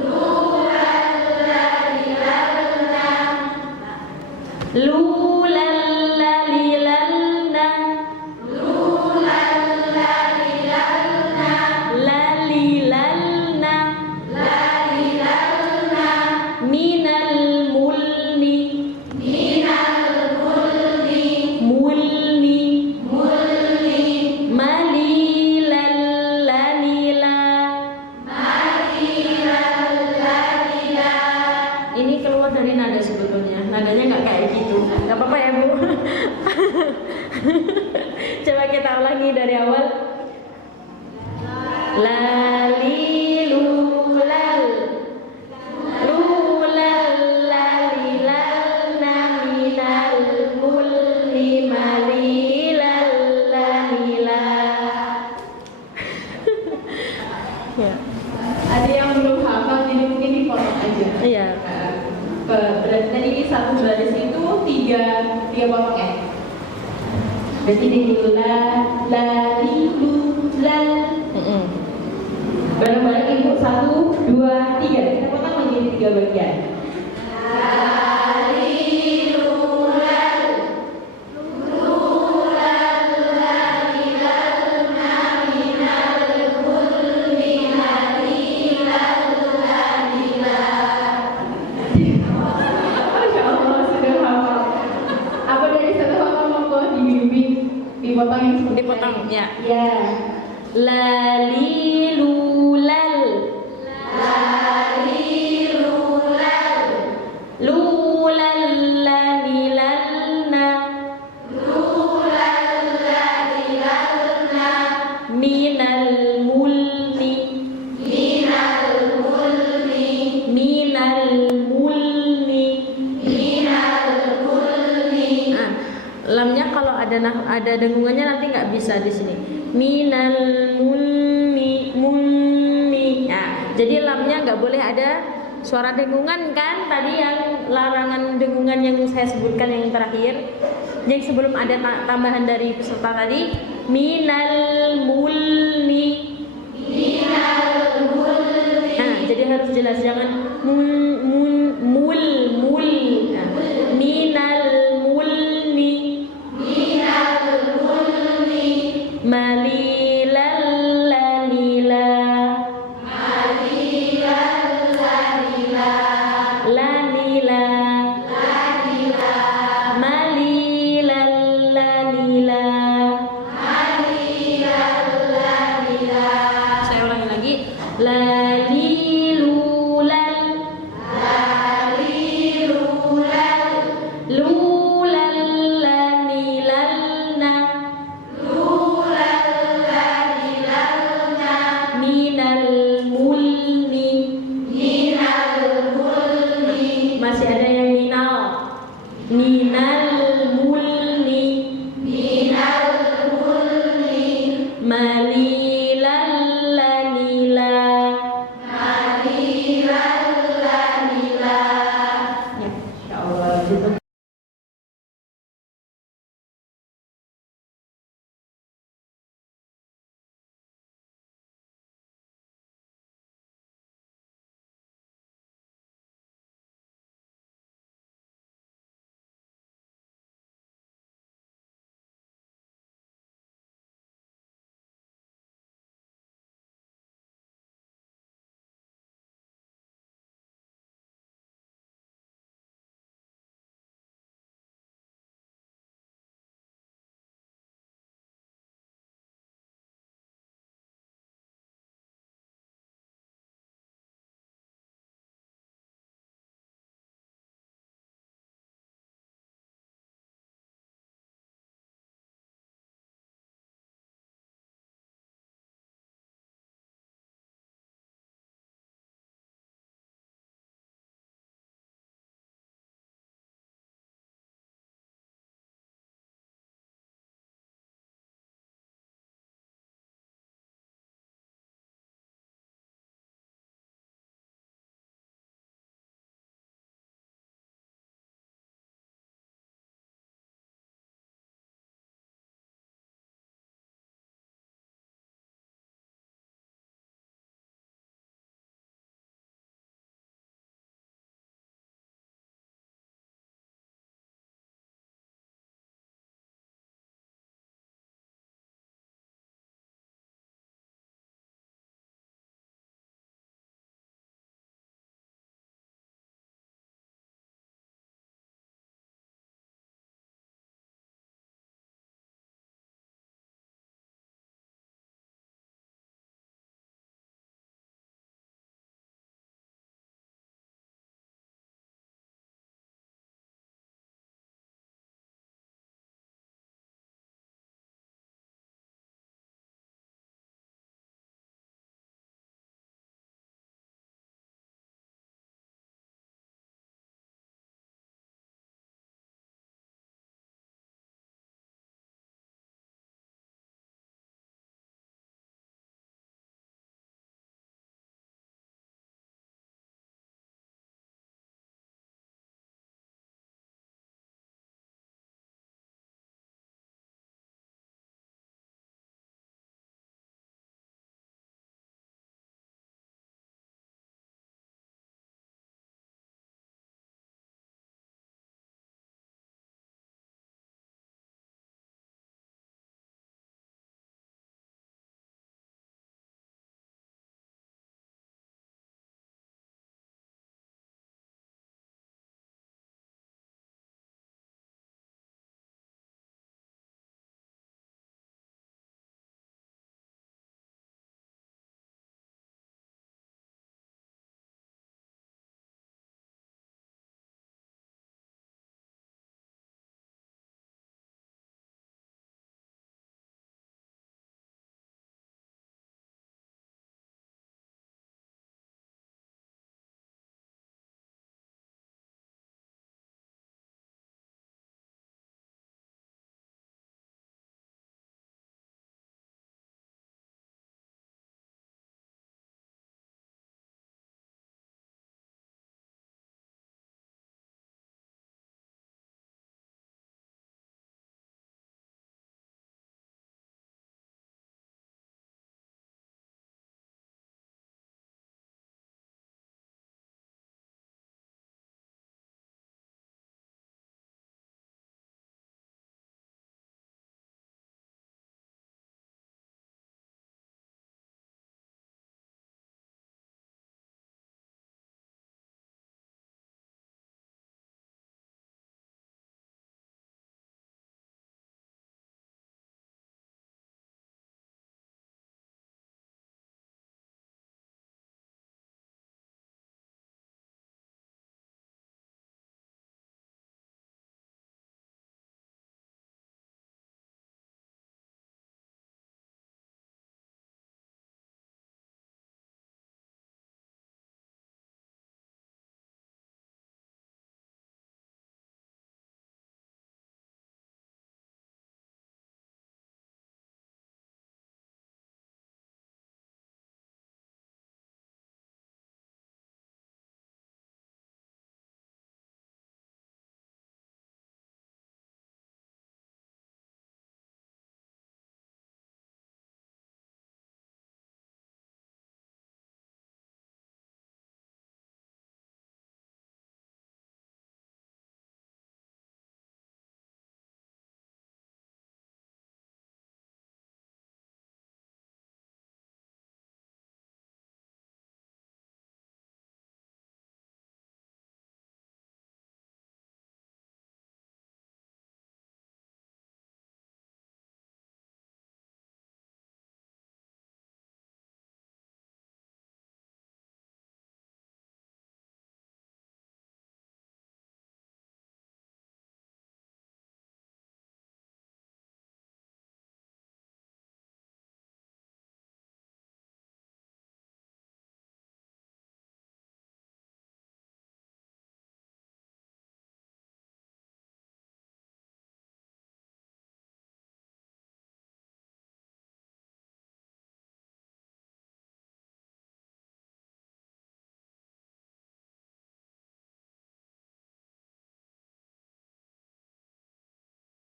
Lulal lalilalna. Lalilalna. Minal mulni. Mulni. Malilallanila. Ini keluar dari nada sebetulnya. Nadanya nggak kayak gitu. Nggak apa-apa ya Bu. Coba kita ulangi dari awal. Lalilulal. Lulal lalilalna minal mulni malilallanila. Ya. Ada yang belum hafal jadi mungkin dipotong aja. Iya. Berarti tadi satu baris itu tiga potong ya. Berarti lalilulal. Bareng-bareng ibu 1, 2, 3. Kita potong menjadi 3 bagian. Masya Allah, sudah hafal. Apa dari satu hafal monggo dibimbing dipotong yang seperti Dipotong, tadi. ya. Ya. Lalilulal. Lulal lalilalna. Minal mulni. Minal ada dengungannya nanti nggak bisa di sini. Minal mulmi. Nah, jadi lamnya nggak boleh ada suara dengungan kan? Tadi yang larangan dengungan yang saya sebutkan yang terakhir. Jadi sebelum ada tambahan dari peserta tadi, minal mulmi. Nah, jadi harus jelas, jangan mul